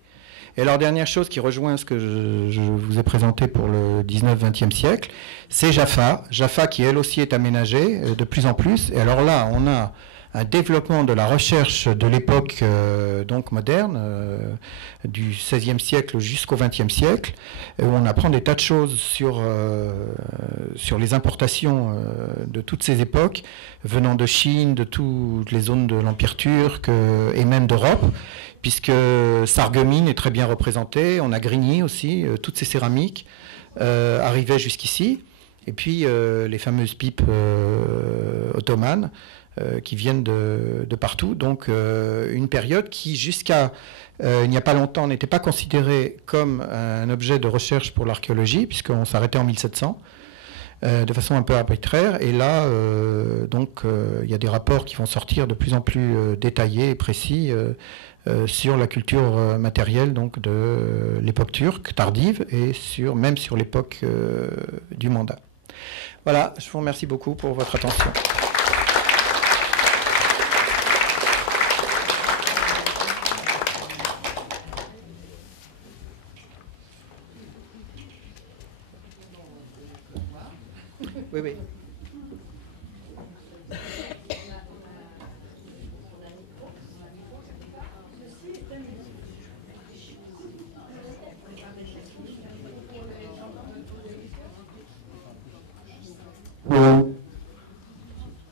Et alors, dernière chose qui rejoint ce que je vous ai présenté pour le 19-20e siècle, c'est Jaffa. Jaffa qui, elle aussi, est aménagée de plus en plus. Et alors là, on a un développement de la recherche de l'époque donc moderne, du XVIe siècle jusqu'au XXe siècle, où on apprend des tas de choses sur les importations de toutes ces époques, venant de Chine, de toutes les zones de l'Empire turc et même d'Europe, puisque Sarreguemines est très bien représenté, on a Grigny aussi, toutes ces céramiques, arrivaient jusqu'ici. Et puis les fameuses pipes ottomanes qui viennent de partout. Donc une période qui, jusqu'à il n'y a pas longtemps, n'était pas considérée comme un objet de recherche pour l'archéologie, puisqu'on s'arrêtait en 1700. De façon un peu arbitraire. Et là, il y a des rapports qui vont sortir de plus en plus détaillés et précis sur la culture matérielle donc, de l'époque turque tardive et même sur l'époque du mandat. Voilà, je vous remercie beaucoup pour votre attention. Oui, oui.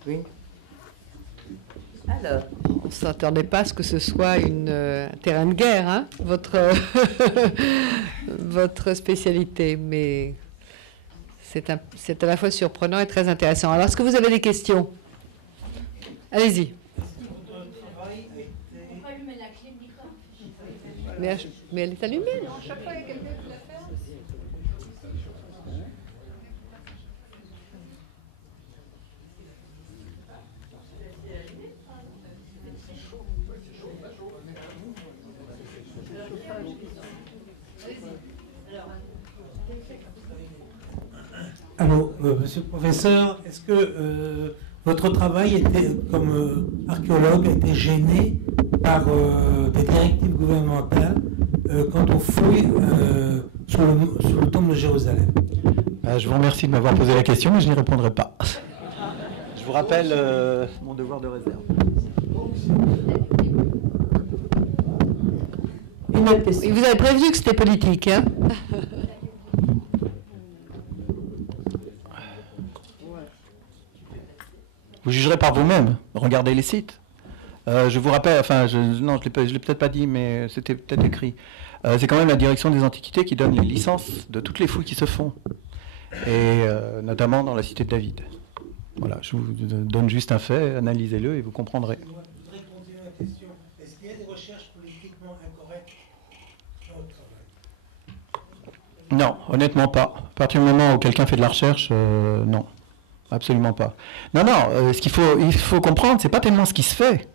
Oui. Alors, on ne s'attendait pas à ce que ce soit un terrain de guerre, hein, votre spécialité, mais c'est à la fois surprenant et très intéressant. Alors, est-ce que vous avez des questions? Allez-y. Mais elle est allumée, non? Chaque fois, il y a quelqu'un qui la ferme. Alors, monsieur le professeur, est-ce que votre travail comme archéologue a été gêné par des directives gouvernementales quant aux fouilles sur le tombe de Jérusalem? Je vous remercie de m'avoir posé la question, mais je n'y répondrai pas. Je vous rappelle mon devoir de réserve. Une autre question. Vous avez prévenu que c'était politique, hein? Vous jugerez par vous-même. Regardez les sites. Je vous rappelle, non, je ne l'ai peut-être pas dit, mais c'était peut-être écrit. C'est quand même la direction des antiquités qui donne les licences de toutes les fouilles qui se font, et notamment dans la cité de David. Voilà, je vous donne juste un fait, analysez-le et vous comprendrez. Je voudrais continuer la question. Est-ce qu'il y a des recherches politiquement incorrectes dans votre travail? Non, honnêtement pas. À partir du moment où quelqu'un fait de la recherche, non. Absolument pas. Non, ce qu'il faut comprendre, c'est pas tellement ce qui se fait,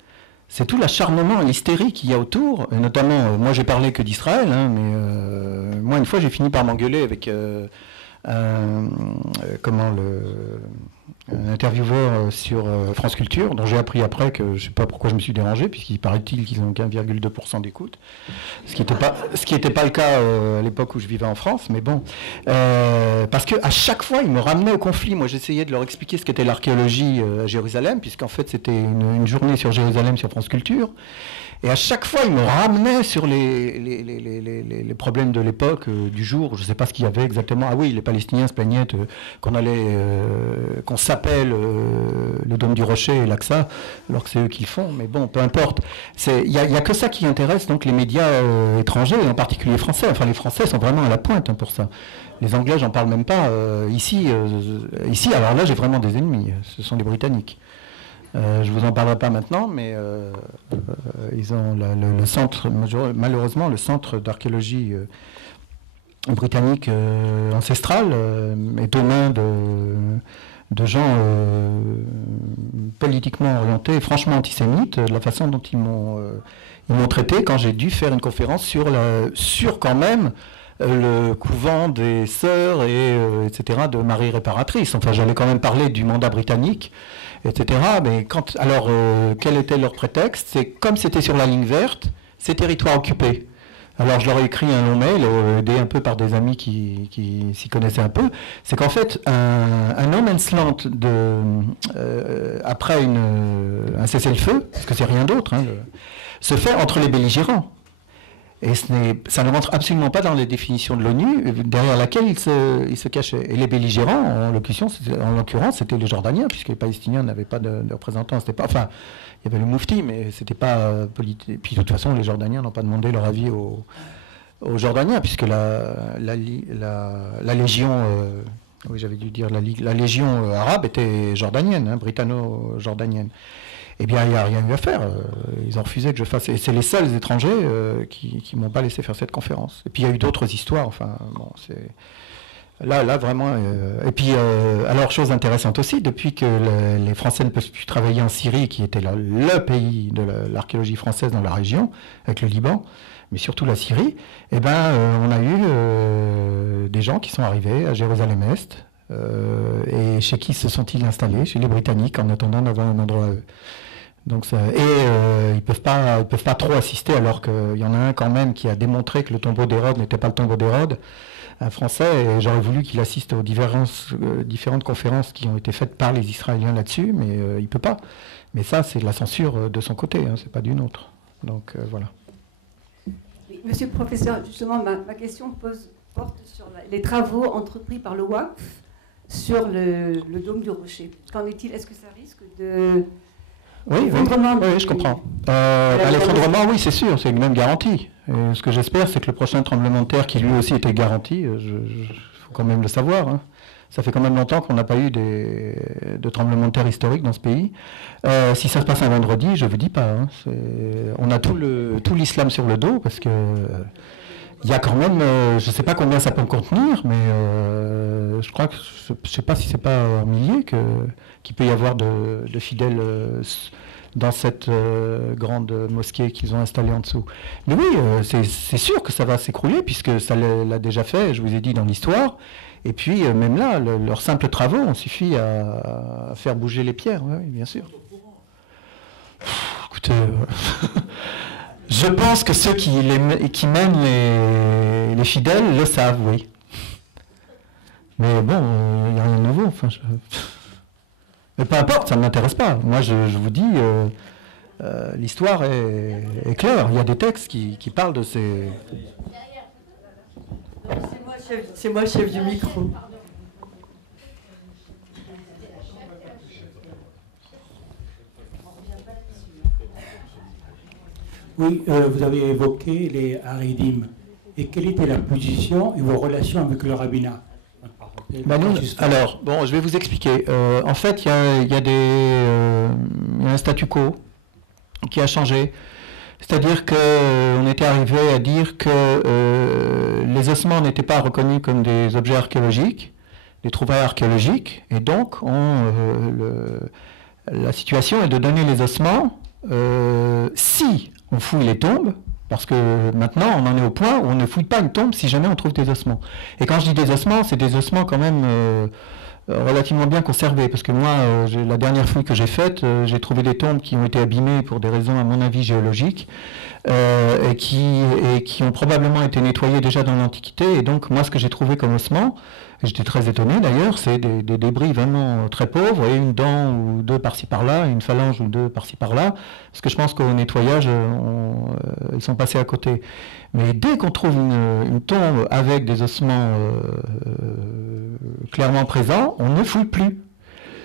c'est tout l'acharnement et l'hystérie qu'il y a autour, et notamment, moi j'ai parlé que d'Israël, hein, mais moi une fois j'ai fini par m'engueuler avec un intervieweur sur France Culture, dont j'ai appris après que je ne sais pas pourquoi je me suis dérangé, puisqu'il paraît-il qu'ils ont 1,2% d'écoute, ce qui n'était pas le cas à l'époque où je vivais en France, mais bon, parce qu'à chaque fois, ils me ramenaient au conflit. Moi, j'essayais de leur expliquer ce qu'était l'archéologie à Jérusalem, puisqu'en fait, c'était une journée sur Jérusalem sur France Culture. Et à chaque fois, il me ramenait sur les problèmes de l'époque, du jour. Je ne sais pas ce qu'il y avait exactement. Ah oui, les Palestiniens se plaignaient qu'on s'appelle le Dôme du Rocher et l'Aqsa, alors que c'est eux qui le font. Mais bon, peu importe. Il n'y a que ça qui intéresse donc les médias étrangers, et en particulier français. Enfin, les Français sont vraiment à la pointe pour ça. Les Anglais, j'en parle même pas. Ici, alors là, j'ai vraiment des ennemis. Ce sont les Britanniques. Je ne vous en parlerai pas maintenant, mais ils ont le centre, malheureusement, le centre d'archéologie britannique ancestral est aux mains de gens politiquement orientés, franchement antisémites, de la façon dont ils m'ont traité quand j'ai dû faire une conférence sur quand même le couvent des sœurs etc. de Marie Réparatrice. Enfin, j'allais quand même parler du mandat britannique, etc. Mais quel était leur prétexte? C'est comme c'était sur la ligne verte, c'est territoire occupé. Alors je leur ai écrit un long mail, aidé un peu par des amis qui s'y connaissaient un peu. C'est qu'en fait, un no man's land après un cessez-le-feu, parce que c'est rien d'autre, hein, se fait entre les belligérants. Et ça ne rentre absolument pas dans les définitions de l'ONU, derrière laquelle il se cachait. Et les belligérants, en l'occurrence, c'était les Jordaniens, puisque les Palestiniens n'avaient pas de représentants. C'était pas, enfin, il y avait le Moufti, mais c'était pas politique. Puis de toute façon, les Jordaniens n'ont pas demandé leur avis aux Jordaniens, puisque la légion, oui j'avais dû dire, la légion arabe était jordanienne, hein, britanno-jordanienne. Eh bien, il n'y a rien eu à faire. Ils ont refusé que je fasse. Et c'est les seuls étrangers qui ne m'ont pas laissé faire cette conférence. Et puis, il y a eu d'autres histoires. Enfin, bon, c'est... Là, vraiment... Et puis, alors, chose intéressante aussi, depuis que les Français ne peuvent plus travailler en Syrie, qui était le pays de l'archéologie française dans la région, avec le Liban, mais surtout la Syrie, eh ben, on a eu des gens qui sont arrivés à Jérusalem-Est, et chez qui se sont-ils installés? Chez les Britanniques, en attendant d'avoir un endroit à eux. Donc ils peuvent pas trop assister, alors qu'il y en a un quand même qui a démontré que le tombeau d'Hérode n'était pas le tombeau d'Hérode, un Français, et j'aurais voulu qu'il assiste aux différentes conférences qui ont été faites par les Israéliens là-dessus, mais il peut pas. Mais ça, c'est de la censure de son côté, hein, c'est pas d'une autre. Donc voilà. Oui, monsieur le professeur, justement, ma question porte sur les travaux entrepris par le WACF sur le dôme du Rocher. Qu'en est-il? Est-ce que ça risque de... Oui, je comprends. L'effondrement, oui, c'est sûr, c'est même garanti. Et ce que j'espère, c'est que le prochain tremblement de terre, qui lui aussi était garanti, il faut quand même le savoir, hein. Ça fait quand même longtemps qu'on n'a pas eu de tremblement de terre historique dans ce pays. Si ça se passe un vendredi, je ne vous dis pas. Hein, on a tout l'islam sur le dos, parce que il y a quand même, je ne sais pas combien ça peut contenir, mais je crois que, je ne sais pas si ce n'est pas un millier qu'il peut y avoir de fidèles dans cette grande mosquée qu'ils ont installée en dessous. Mais oui, c'est sûr que ça va s'écrouler, puisque ça l'a déjà fait, je vous ai dit, dans l'histoire. Et puis, même là, leurs simples travaux ont suffi à faire bouger les pierres, oui, bien sûr. Écoutez... Je pense que ceux qui mènent les fidèles le savent, oui. Mais bon, il n'y a rien de nouveau. Enfin, mais peu importe, ça ne m'intéresse pas. Moi, je vous dis, l'histoire est claire. Il y a des textes qui parlent de ces... C'est moi, chef du micro. Oui, vous avez évoqué les Haridim. Et quelle était la position et vos relations avec le rabbinat? Alors, bon, je vais vous expliquer. En fait, il y a un statu quo qui a changé. C'est-à-dire qu'on était arrivé à dire que les ossements n'étaient pas reconnus comme des objets archéologiques, des trouvailles archéologiques, et donc la situation est de donner les ossements si on fouille les tombes, parce que maintenant on en est au point où on ne fouille pas une tombe si jamais on trouve des ossements. Et quand je dis des ossements, c'est des ossements quand même relativement bien conservés, parce que moi, la dernière fouille que j'ai faite, j'ai trouvé des tombes qui ont été abîmées pour des raisons à mon avis géologiques, et qui ont probablement été nettoyées déjà dans l'Antiquité, et donc moi ce que j'ai trouvé comme ossements, j'étais très étonné d'ailleurs, c'est des débris vraiment très pauvres, et une dent ou deux par-ci par-là, une phalange ou deux par-ci par-là, parce que je pense qu'au nettoyage, ils sont passés à côté. Mais dès qu'on trouve une tombe avec des ossements clairement présents, on ne fouille plus.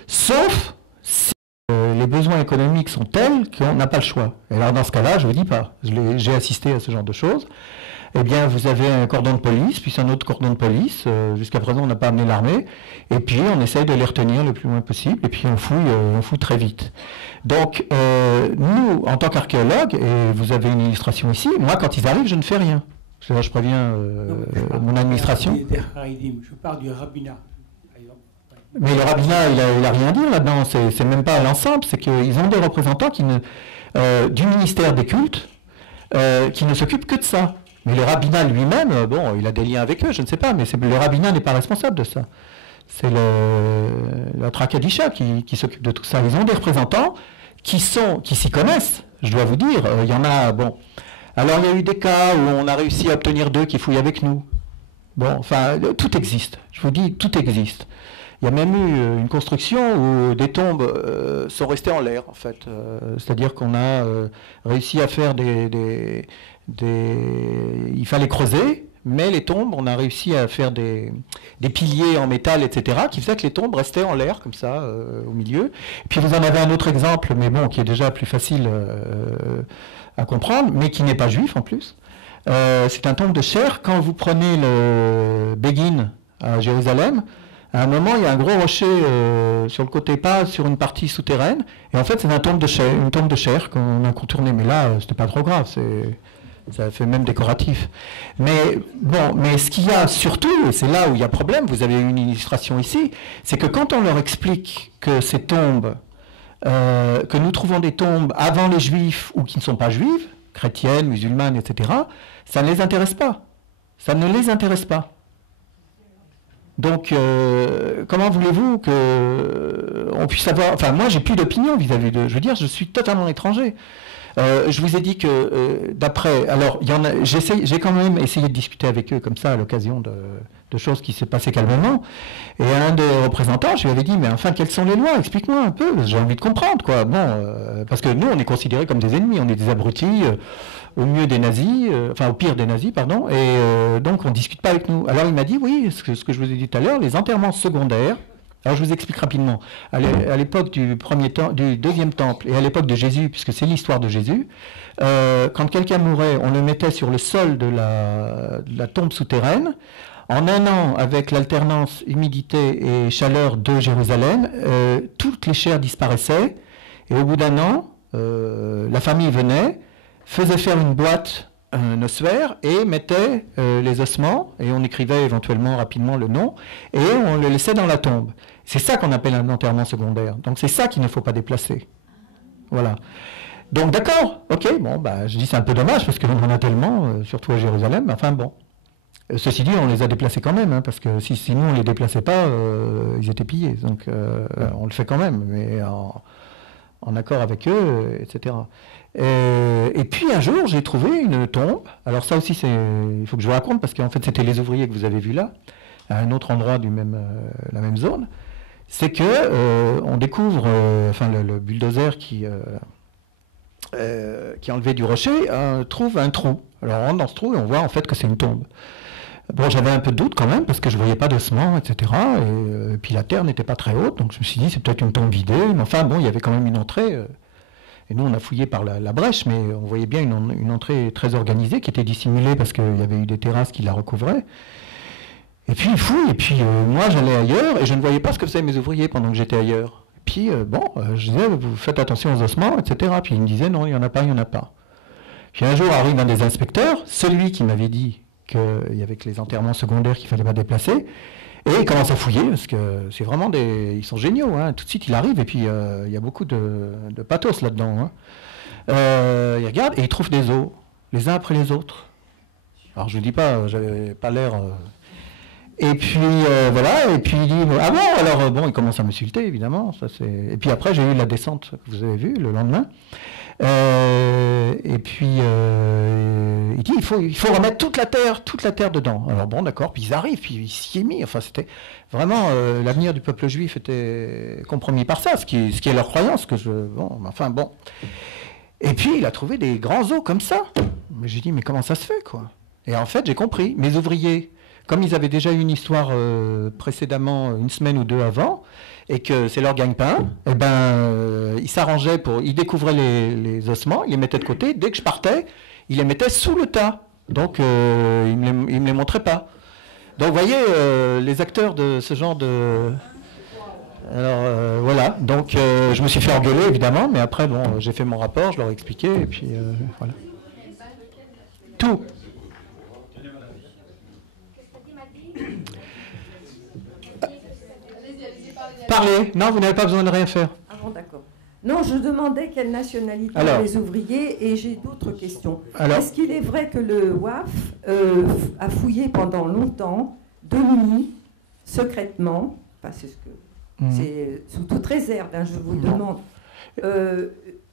Sauf si les besoins économiques sont tels qu'on n'a pas le choix. Et alors dans ce cas-là, je ne vous dis pas, j'ai assisté à ce genre de choses. Eh bien, vous avez un cordon de police, puis un autre cordon de police. Jusqu'à présent, on n'a pas amené l'armée. Et puis, on essaye de les retenir le plus loin possible. Et puis, on fouille très vite. Donc, nous, en tant qu'archéologues, et vous avez une illustration ici, moi, quand ils arrivent, je ne fais rien. Je préviens mon administration. Je parle du rabbinat. Mais le rabbinat, il a rien à dire là-dedans. C'est même pas l'ensemble. C'est qu'ils ont des représentants du ministère des cultes qui ne s'occupent que de ça. Mais le rabbinat lui-même, bon, il a des liens avec eux, je ne sais pas, mais le rabbinat n'est pas responsable de ça. C'est la Tracadisha qui s'occupe de tout ça. Ils ont des représentants qui s'y connaissent, je dois vous dire. Il y en a, bon. Alors, il y a eu des cas où on a réussi à obtenir d'eux qui fouillent avec nous. Bon, enfin, tout existe. Je vous dis, tout existe. Il y a même eu une construction où des tombes sont restées en l'air, en fait. C'est-à-dire qu'on a réussi à faire il fallait creuser, mais les tombes, on a réussi à faire des piliers en métal, etc., qui faisaient que les tombes restaient en l'air, comme ça, au milieu. Et puis vous en avez un autre exemple, mais bon, qui est déjà plus facile à comprendre, mais qui n'est pas juif en plus. c'est un tombe de chair. Quand vous prenez le Begin à Jérusalem, à un moment, il y a un gros rocher sur le côté, pas sur une partie souterraine. Et en fait, c'est une tombe de chair qu'on a contournée. Mais là, c'était pas trop grave. Ça fait même décoratif. Mais bon, mais ce qu'il y a surtout, et c'est là où il y a problème, vous avez une illustration ici, c'est que quand on leur explique que ces tombes, que nous trouvons des tombes avant les Juifs ou qui ne sont pas juives, chrétiennes, musulmanes, etc., ça ne les intéresse pas. Ça ne les intéresse pas. Donc, comment voulez-vous qu'on puisse avoir... Enfin, moi, j'ai plus d'opinion vis-à-vis de... Je veux dire, je suis totalement étranger. Je vous ai dit que, d'après... Alors, j'ai quand même essayé de discuter avec eux comme ça, à l'occasion de choses qui s'est passées calmement. Et un des représentants, je lui avais dit, mais enfin, quelles sont les lois? Explique-moi un peu, j'ai envie de comprendre, quoi. Bon, parce que nous, on est considérés comme des ennemis, on est des abrutis... au mieux des nazis, enfin au pire des nazis, pardon, et donc on ne discute pas avec nous. Alors il m'a dit, oui, ce que je vous ai dit tout à l'heure, les enterrements secondaires, alors je vous explique rapidement, à l'époque du deuxième temple, et à l'époque de Jésus, puisque c'est l'histoire de Jésus, quand quelqu'un mourait, on le mettait sur le sol de la tombe souterraine. En un an, avec l'alternance humidité et chaleur de Jérusalem, toutes les chairs disparaissaient, et au bout d'un an, la famille venait, faisait faire une boîte, un ossuaire, et mettait les ossements, et on écrivait éventuellement rapidement le nom, et on le laissait dans la tombe. C'est ça qu'on appelle un enterrement secondaire. Donc c'est ça qu'il ne faut pas déplacer. Voilà. Donc d'accord, ok, bon, bah, je dis c'est un peu dommage, parce qu'on en a tellement, surtout à Jérusalem, mais enfin bon. Ceci dit, on les a déplacés quand même, hein, parce que sinon on ne les déplaçait pas, ils étaient pillés. Donc on le fait quand même, mais en accord avec eux, etc. Et puis un jour, j'ai trouvé une tombe. Alors ça aussi, il faut que je vous raconte, parce qu'en fait, c'était les ouvriers que vous avez vus là, à un autre endroit la même zone. C'est que on découvre, le bulldozer qui enlevé du rocher trouve un trou. Alors on rentre dans ce trou et on voit en fait que c'est une tombe. Bon, j'avais un peu de doute quand même, parce que je ne voyais pas d'ossements, etc. Et puis la terre n'était pas très haute, donc je me suis dit c'est peut-être une tombe vidée. Mais enfin bon, il y avait quand même une entrée. Et nous, on a fouillé par la brèche, mais on voyait bien une entrée très organisée qui était dissimulée parce qu'il y avait eu des terrasses qui la recouvraient. Et puis il fouille, et puis moi j'allais ailleurs et je ne voyais pas ce que faisaient mes ouvriers pendant que j'étais ailleurs. Et puis je disais, vous faites attention aux ossements, etc. Puis il me disait, non, il n'y en a pas, il n'y en a pas. Puis un jour arrive un des inspecteurs, celui qui m'avait dit qu'il y avait que les enterrements secondaires qu'il ne fallait pas déplacer, et il commence à fouiller, parce que c'est vraiment ils sont géniaux, hein. Tout de suite il arrive, et puis il y a beaucoup de pathos là-dedans. Hein. Il regarde, et il trouve des os, les uns après les autres. Alors je ne dis pas, j'avais pas l'air... Et puis voilà, et puis il dit, ah bon, alors bon, il commence à m'insulter, évidemment. Et puis après, j'ai eu la descente que vous avez vue le lendemain. Et puis il dit, il faut remettre toute la terre dedans. Alors bon, d'accord, puis ils arrivent, puis il s'y est mis. Enfin, c'était vraiment l'avenir du peuple juif était compromis par ça, ce qui est leur croyance. Bon. Et puis il a trouvé des grands os comme ça. Mais j'ai dit, mais comment ça se fait, quoi? Et en fait, j'ai compris. Mes ouvriers, comme ils avaient déjà eu une histoire précédemment, une semaine ou deux avant, et que c'est leur gagne-pain, ils s'arrangeaient ils découvraient les ossements, ils les mettaient de côté. Dès que je partais, ils les mettaient sous le tas. Donc, ils ne me les montraient pas. Donc, vous voyez, les acteurs de ce genre de... Alors, voilà. Donc, je me suis fait engueuler, évidemment, mais après, bon, j'ai fait mon rapport, je leur ai expliqué, et puis, voilà. Tout. Parlez. Non, vous n'avez pas besoin de rien faire. Ah bon, d'accord. Non, je demandais quelle nationalité les ouvriers et j'ai d'autres questions. Est-ce qu'il est vrai que le WAF a fouillé pendant longtemps, de nuit, secrètement, enfin c'est ce que c'est sous toute réserve, hein, je vous demande,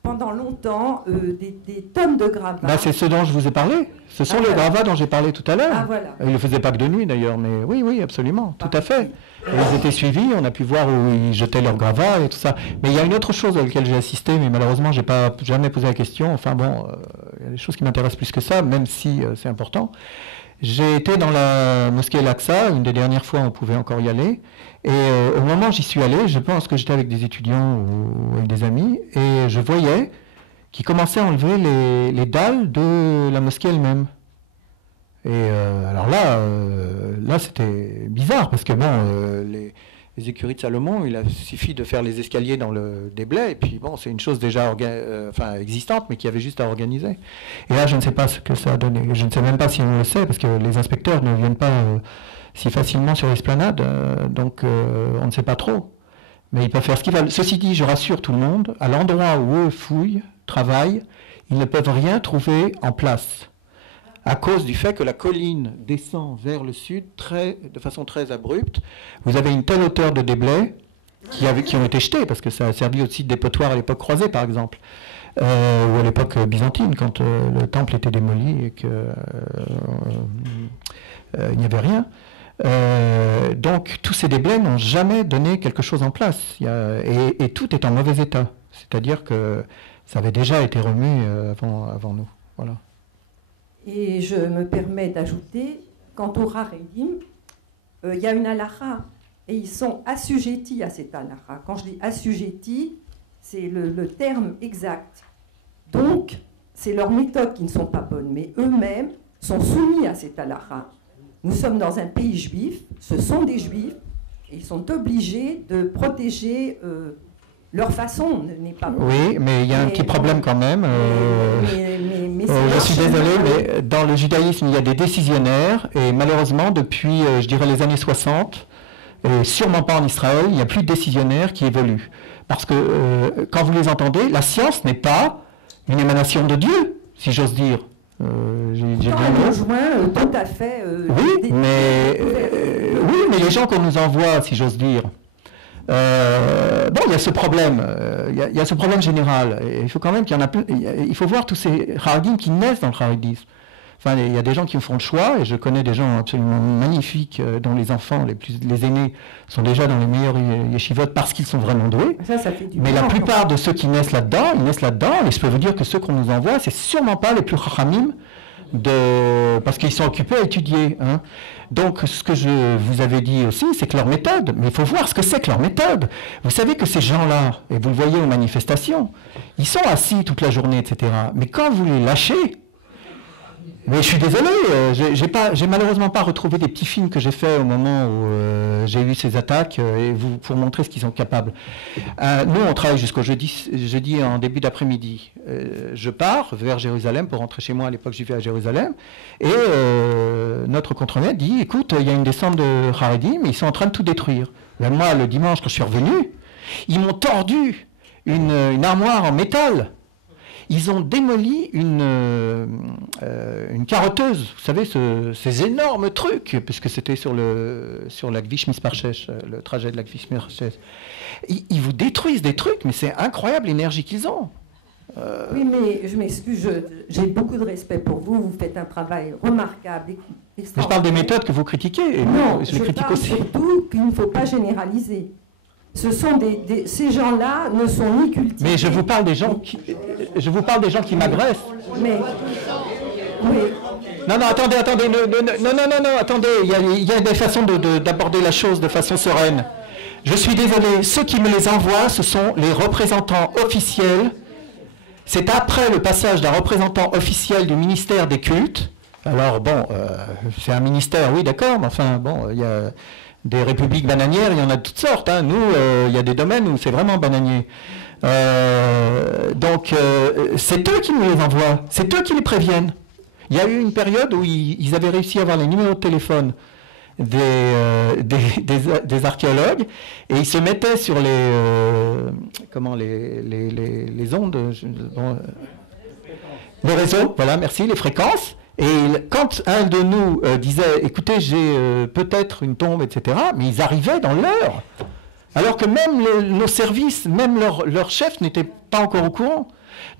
pendant longtemps des tonnes de gravats. C'est ce dont je vous ai parlé. Ce sont les gravats dont j'ai parlé tout à l'heure. Ah, voilà. Ils ne le faisaient pas que de nuit d'ailleurs, mais oui, absolument, tout à fait. Ils étaient suivis, on a pu voir où ils jetaient leurs gravats et tout ça. Mais il y a une autre chose à laquelle j'ai assisté, mais malheureusement, je n'ai pas jamais posé la question. Enfin bon, il y a des choses qui m'intéressent plus que ça, même si c'est important. J'ai été dans la mosquée Al-Aqsa, une des dernières fois où on pouvait encore y aller. Et au moment où j'y suis allé, je pense que j'étais avec des étudiants ou avec des amis, et je voyais qu'ils commençaient à enlever les dalles de la mosquée elle-même. Et alors là c'était bizarre, parce que bon, les écuries de Salomon, il a suffi de faire les escaliers dans le déblai, et puis bon, c'est une chose déjà existante, mais qui avait juste à organiser. Et là, je ne sais pas ce que ça a donné. Je ne sais même pas si on le sait, parce que les inspecteurs ne viennent pas si facilement sur l'esplanade, donc on ne sait pas trop. Mais ils peuvent faire ce qu'ils veulent. Ceci dit, je rassure tout le monde, à l'endroit où eux fouillent, travaillent, ils ne peuvent rien trouver en place, à cause du fait que la colline descend vers le sud de façon très abrupte. Vous avez une telle hauteur de déblais qui ont été jetés, parce que ça a servi aussi de dépotoir à l'époque croisée, par exemple, ou à l'époque byzantine, quand le temple était démoli et qu'il n'y avait rien. Donc tous ces déblais n'ont jamais donné quelque chose en place, et tout est en mauvais état. C'est-à-dire que ça avait déjà été remué avant nous. Voilà. Et je me permets d'ajouter, quant au Haredim, il y a une halakha, et ils sont assujettis à cette halakha. Quand je dis assujettis, c'est le terme exact. Donc, c'est leurs méthodes qui ne sont pas bonnes, mais eux-mêmes sont soumis à cette halakha. Nous sommes dans un pays juif, ce sont des juifs, et ils sont obligés de protéger leur façon n'est pas bonne. Oui, mais il y a un petit problème quand même. Je suis désolé, mais dans le judaïsme, il y a des décisionnaires, et malheureusement, depuis, je dirais, les années 60, et sûrement pas en Israël, il n'y a plus de décisionnaires qui évoluent. Parce que, quand vous les entendez, la science n'est pas une émanation de Dieu, si j'ose dire. J'ai rejoint tout à fait. Oui, mais les gens qu'on nous envoie, si j'ose dire, bon, il y a ce problème, il y a ce problème général. Et il faut quand même qu'il y en a plus. Il faut voir tous ces haradim qui naissent dans le haridisme. Enfin, il y a des gens qui font le choix, et je connais des gens absolument magnifiques dont les enfants, les aînés, sont déjà dans les meilleurs yeshivot parce qu'ils sont vraiment doués. Ça fait du mais la plupart de ceux qui naissent là-dedans, ils naissent là-dedans, et je peux vous dire que ceux qu'on nous envoie, c'est sûrement pas les plus chachamim, parce qu'ils sont occupés à étudier. Hein. Donc, ce que je vous avais dit aussi, c'est que leur méthode, mais il faut voir ce que c'est que leur méthode. Vous savez que ces gens-là, et vous le voyez aux manifestations, ils sont assis toute la journée, etc. Mais quand vous les lâchez, mais je suis désolé, j'ai malheureusement pas retrouvé des petits films que j'ai faits au moment où j'ai eu ces attaques, pour montrer ce qu'ils sont capables. Nous, on travaille jusqu'au jeudi en début d'après-midi. Je pars vers Jérusalem pour rentrer chez moi. À l'époque, j'y vais à Jérusalem. Et notre contre-maître dit, écoute, il y a une descente de Haredim, mais ils sont en train de tout détruire. Et moi, le dimanche, quand je suis revenu, ils m'ont tordu une armoire en métal. Ils ont démoli une carotteuse, vous savez, ces énormes trucs, puisque c'était sur la Kvish Misparchesh, le trajet de la Kvish Misparchesh. Ils vous détruisent des trucs, mais c'est incroyable l'énergie qu'ils ont. Oui, mais je m'excuse, j'ai beaucoup de respect pour vous, vous faites un travail remarquable. Je parle des méthodes que vous critiquez, et non, je les critique aussi. Surtout qu'il ne faut pas généraliser. Ce sont ces gens-là ne sont ni cultivés. Mais je vous parle des gens qui m'agressent. Mais oui. Non, attendez, attendez. Il y a des façons d'aborder la chose de façon sereine. Je suis désolé. Ceux qui me les envoient, ce sont les représentants officiels. C'est après le passage d'un représentant officiel du ministère des cultes. Alors bon, c'est un ministère, oui, d'accord, mais enfin bon, il y a des républiques bananières, il y en a de toutes sortes. Hein. Nous, il y a des domaines où c'est vraiment bananier. Donc, c'est eux qui nous les envoient, c'est eux qui les préviennent. Il y a eu une période où ils avaient réussi à avoir les numéros de téléphone des archéologues, et ils se mettaient sur les ondes, le réseau, voilà, merci, les fréquences. Et quand un de nous disait, écoutez, j'ai peut-être une tombe, etc., mais ils arrivaient dans l'heure. Alors que même nos services, même leur chef n'était pas encore au courant.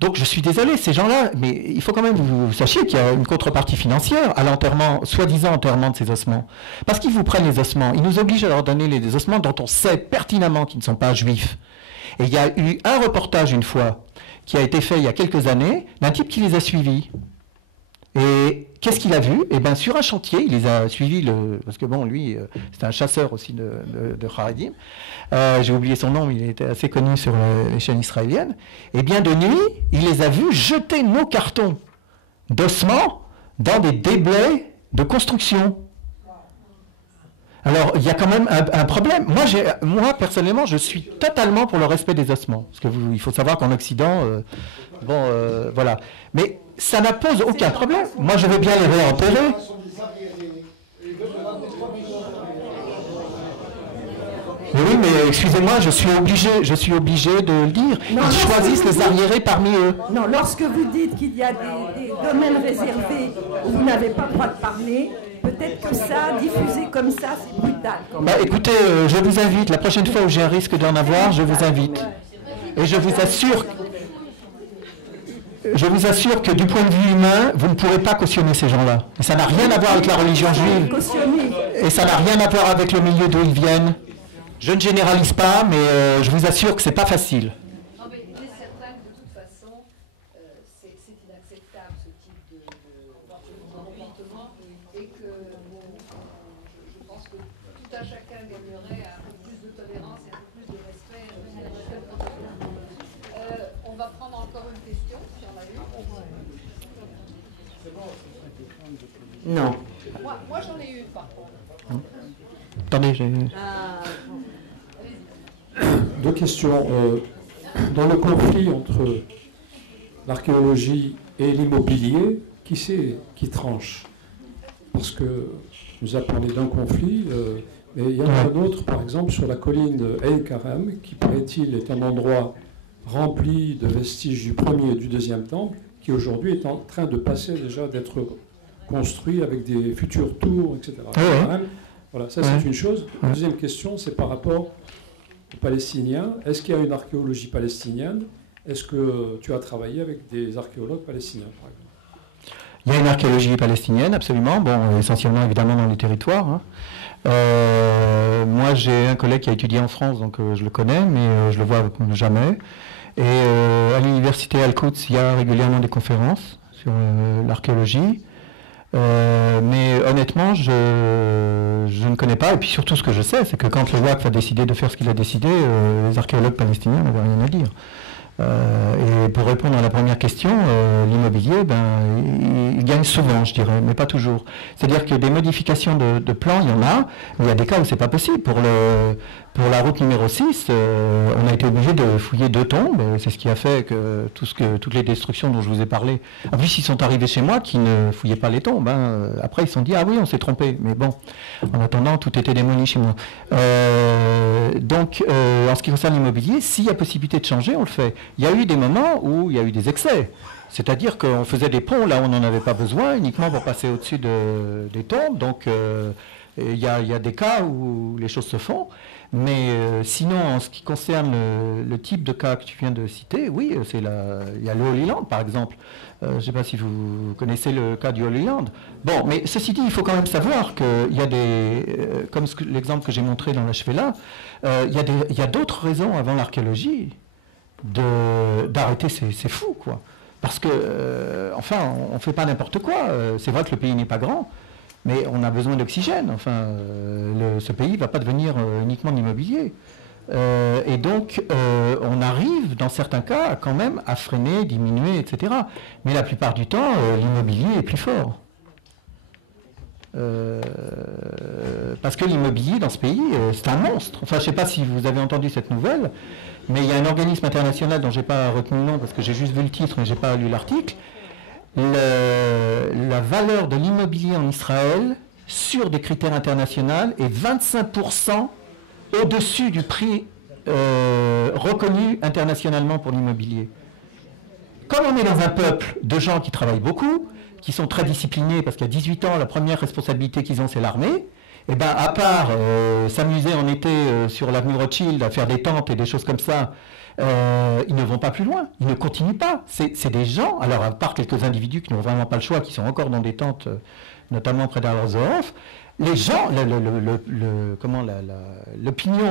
Donc je suis désolé, ces gens-là, mais il faut quand même que vous sachiez qu'il y a une contrepartie financière à l'enterrement, soi-disant enterrement de ces ossements. Parce qu'ils vous prennent les ossements, ils nous obligent à leur donner les ossements dont on sait pertinemment qu'ils ne sont pas juifs. Et il y a eu un reportage une fois qui a été fait il y a quelques années d'un type qui les a suivis. Et qu'est-ce qu'il a vu? Eh bien, sur un chantier, il les a suivis, parce que bon, lui, c'était un chasseur aussi de Haredim. J'ai oublié son nom, mais il était assez connu sur les chaînes israéliennes. Et bien, de nuit, il les a vus jeter nos cartons d'ossements dans des déblais de construction. Alors, il y a quand même un problème. Moi, personnellement, je suis totalement pour le respect des ossements. Parce qu'il faut savoir qu'en Occident, voilà. Mais ça ne pose aucun problème. Moi, je veux bien les réenterrer. Oui, mais excusez-moi, je suis obligé de le dire. Ils choisissent les arriérés parmi eux. Non, lorsque vous dites qu'il y a des domaines réservés où vous n'avez pas le droit de parler, peut-être que ça, diffusé comme ça, c'est brutal. Bah, écoutez, je vous invite, la prochaine fois où j'ai un risque d'en avoir, je vous invite. Et je vous assure que du point de vue humain, vous ne pourrez pas cautionner ces gens-là. Et ça n'a rien à voir avec la religion juive. Et ça n'a rien à voir avec le milieu d'où ils viennent. Je ne généralise pas, mais je vous assure que ce n'est pas facile. Non, mais il est certain que de toute façon, c'est inacceptable ce type de comportement et que je pense que tout un chacun gagnerait un peu plus de tolérance et un peu plus de respect. On va prendre encore une question, si on a une. Non. Moi j'en ai une par contre. Attendez, j'ai... Deux questions. Dans le conflit entre l'archéologie et l'immobilier, qui c'est qui tranche? Parce que nous a parlé d'un conflit, mais il y en a un autre, par exemple, sur la colline de El Karam, qui, paraît-il, est un endroit rempli de vestiges du premier et du deuxième temple, qui aujourd'hui est en train de passer déjà d'être construit avec des futures tours, etc. Voilà, ça c'est une chose. La deuxième question, c'est par rapport aux Palestiniens. Est-ce qu'il y a une archéologie palestinienne? Est-ce que tu as travaillé avec des archéologues palestiniens, par exemple? Il y a une archéologie palestinienne, absolument. Bon, essentiellement, évidemment, dans les territoires. Hein. Moi, j'ai un collègue qui a étudié en France, donc je le connais, mais je le vois jamais. Et à l'université Al-Quds, il y a régulièrement des conférences sur l'archéologie. Mais honnêtement, je ne connais pas. Et puis surtout, ce que je sais, c'est que quand le WACF a décidé de faire ce qu'il a décidé, les archéologues palestiniens n'avaient rien à dire. Et pour répondre à la première question, l'immobilier, il gagne souvent, je dirais, mais pas toujours. C'est-à-dire que des modifications de plans, il y en a, mais il y a des cas où c'est pas possible. Pour la route numéro 6, on a été obligé de fouiller 2 tombes, c'est ce qui a fait que toutes les destructions dont je vous ai parlé, en plus ils sont arrivés chez moi qui ne fouillaient pas les tombes. Hein. Après ils se sont dit, ah oui, on s'est trompé, mais bon, en attendant, tout était démoli chez moi. Donc, en ce qui concerne l'immobilier, s'il y a possibilité de changer, on le fait. Il y a eu des moments où il y a eu des excès. C'est-à-dire qu'on faisait des ponts là où on n'en avait pas besoin, uniquement pour passer au-dessus des tombes. Donc, il y a des cas où les choses se font. Mais sinon, en ce qui concerne le type de cas que tu viens de citer, oui, il y a le Holy Land, par exemple. Je ne sais pas si vous connaissez le cas du Holy Land. Bon, mais ceci dit, il faut quand même savoir qu'il y a comme l'exemple que j'ai montré dans l'achevé là, il y a d'autres raisons avant l'archéologie d'arrêter ces fous, quoi. Parce que, enfin, on ne fait pas n'importe quoi. C'est vrai que le pays n'est pas grand, mais on a besoin d'oxygène. Enfin, ce pays ne va pas devenir uniquement de l'immobilier. Et donc, on arrive, dans certains cas, quand même, à freiner, diminuer, etc. Mais la plupart du temps, l'immobilier est plus fort. Parce que l'immobilier dans ce pays, c'est un monstre. Enfin, je ne sais pas si vous avez entendu cette nouvelle, mais il y a un organisme international dont je n'ai pas retenu le nom parce que j'ai juste vu le titre mais je n'ai pas lu l'article. La valeur de l'immobilier en Israël, sur des critères internationaux, est 25% au-dessus du prix reconnu internationalement pour l'immobilier. Comme on est dans un peuple de gens qui travaillent beaucoup, qui sont très disciplinés, parce qu'à 18 ans, la première responsabilité qu'ils ont, c'est l'armée, et bien, à part s'amuser en été sur l'avenue Rothschild à faire des tentes et des choses comme ça, ils ne vont pas plus loin, ils ne continuent pas. C'est des gens, alors à part quelques individus qui n'ont vraiment pas le choix, qui sont encore dans des tentes, notamment près d'Arlosov, les gens, l'opinion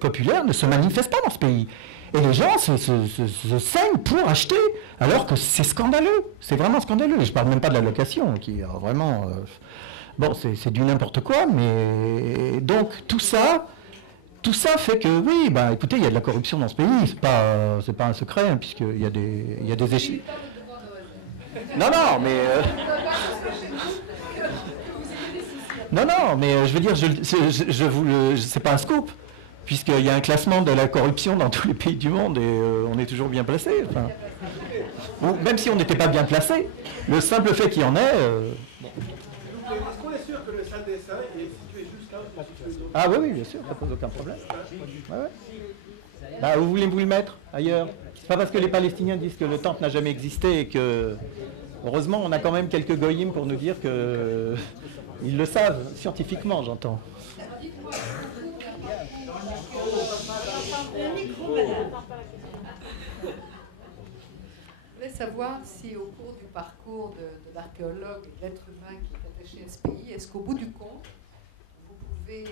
populaire ne se manifeste pas dans ce pays. Et les gens se saignent pour acheter, alors que c'est scandaleux, c'est vraiment scandaleux. Et je ne parle même pas de la location, qui est vraiment... bon, c'est du n'importe quoi, mais... Donc, tout ça fait que, oui, bah, écoutez, il y a de la corruption dans ce pays, c'est pas un secret, hein, puisqu'il y a des échecs. Non, non, mais... Non, mais je veux dire, c'est pas un scoop, puisqu'il y a un classement de la corruption dans tous les pays du monde et on est toujours bien placé. Enfin. Bon, même si on n'était pas bien placé, le simple fait qu'il y en ait... Est-ce qu'on est sûr que le salle des seins est situé juste là? Ah oui, bien sûr, ça pose aucun problème. Ouais, ouais. Bah, vous voulez vous le mettre ailleurs? C'est pas parce que les Palestiniens disent que le temple n'a jamais existé et que... Heureusement, on a quand même quelques goyim pour nous dire que... Ils le savent, scientifiquement, j'entends. Je voulais savoir si au cours du parcours de l'archéologue et de l'être humain qui est attaché à ce pays, est-ce qu'au bout du compte, vous pouvez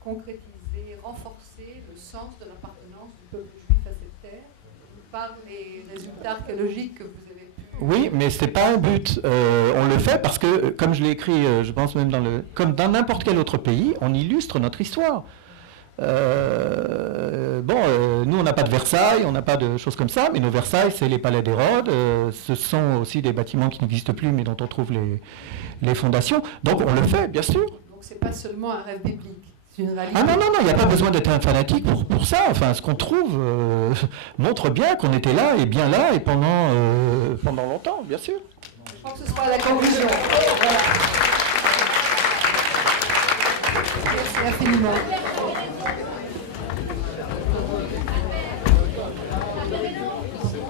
concrétiser, renforcer le sens de l'appartenance du peuple juif à cette terre par les résultats archéologiques que vous avez pu... Oui, mais ce n'est pas un but. On le fait parce que, comme je l'ai écrit, je pense même comme dans n'importe quel autre pays, on illustre notre histoire. Nous, on n'a pas de Versailles, on n'a pas de choses comme ça, mais nos Versailles, c'est les palais d'Hérode. Ce sont aussi des bâtiments qui n'existent plus, mais dont on trouve les fondations. Donc, on le fait, bien sûr. Donc, ce n'est pas seulement un rêve biblique. Ah non, il n'y a pas besoin d'être un fanatique pour ça. Enfin, ce qu'on trouve montre bien qu'on était là et bien là et pendant longtemps, bien sûr. Je pense que ce sera la conclusion. Voilà. Merci infiniment. C'est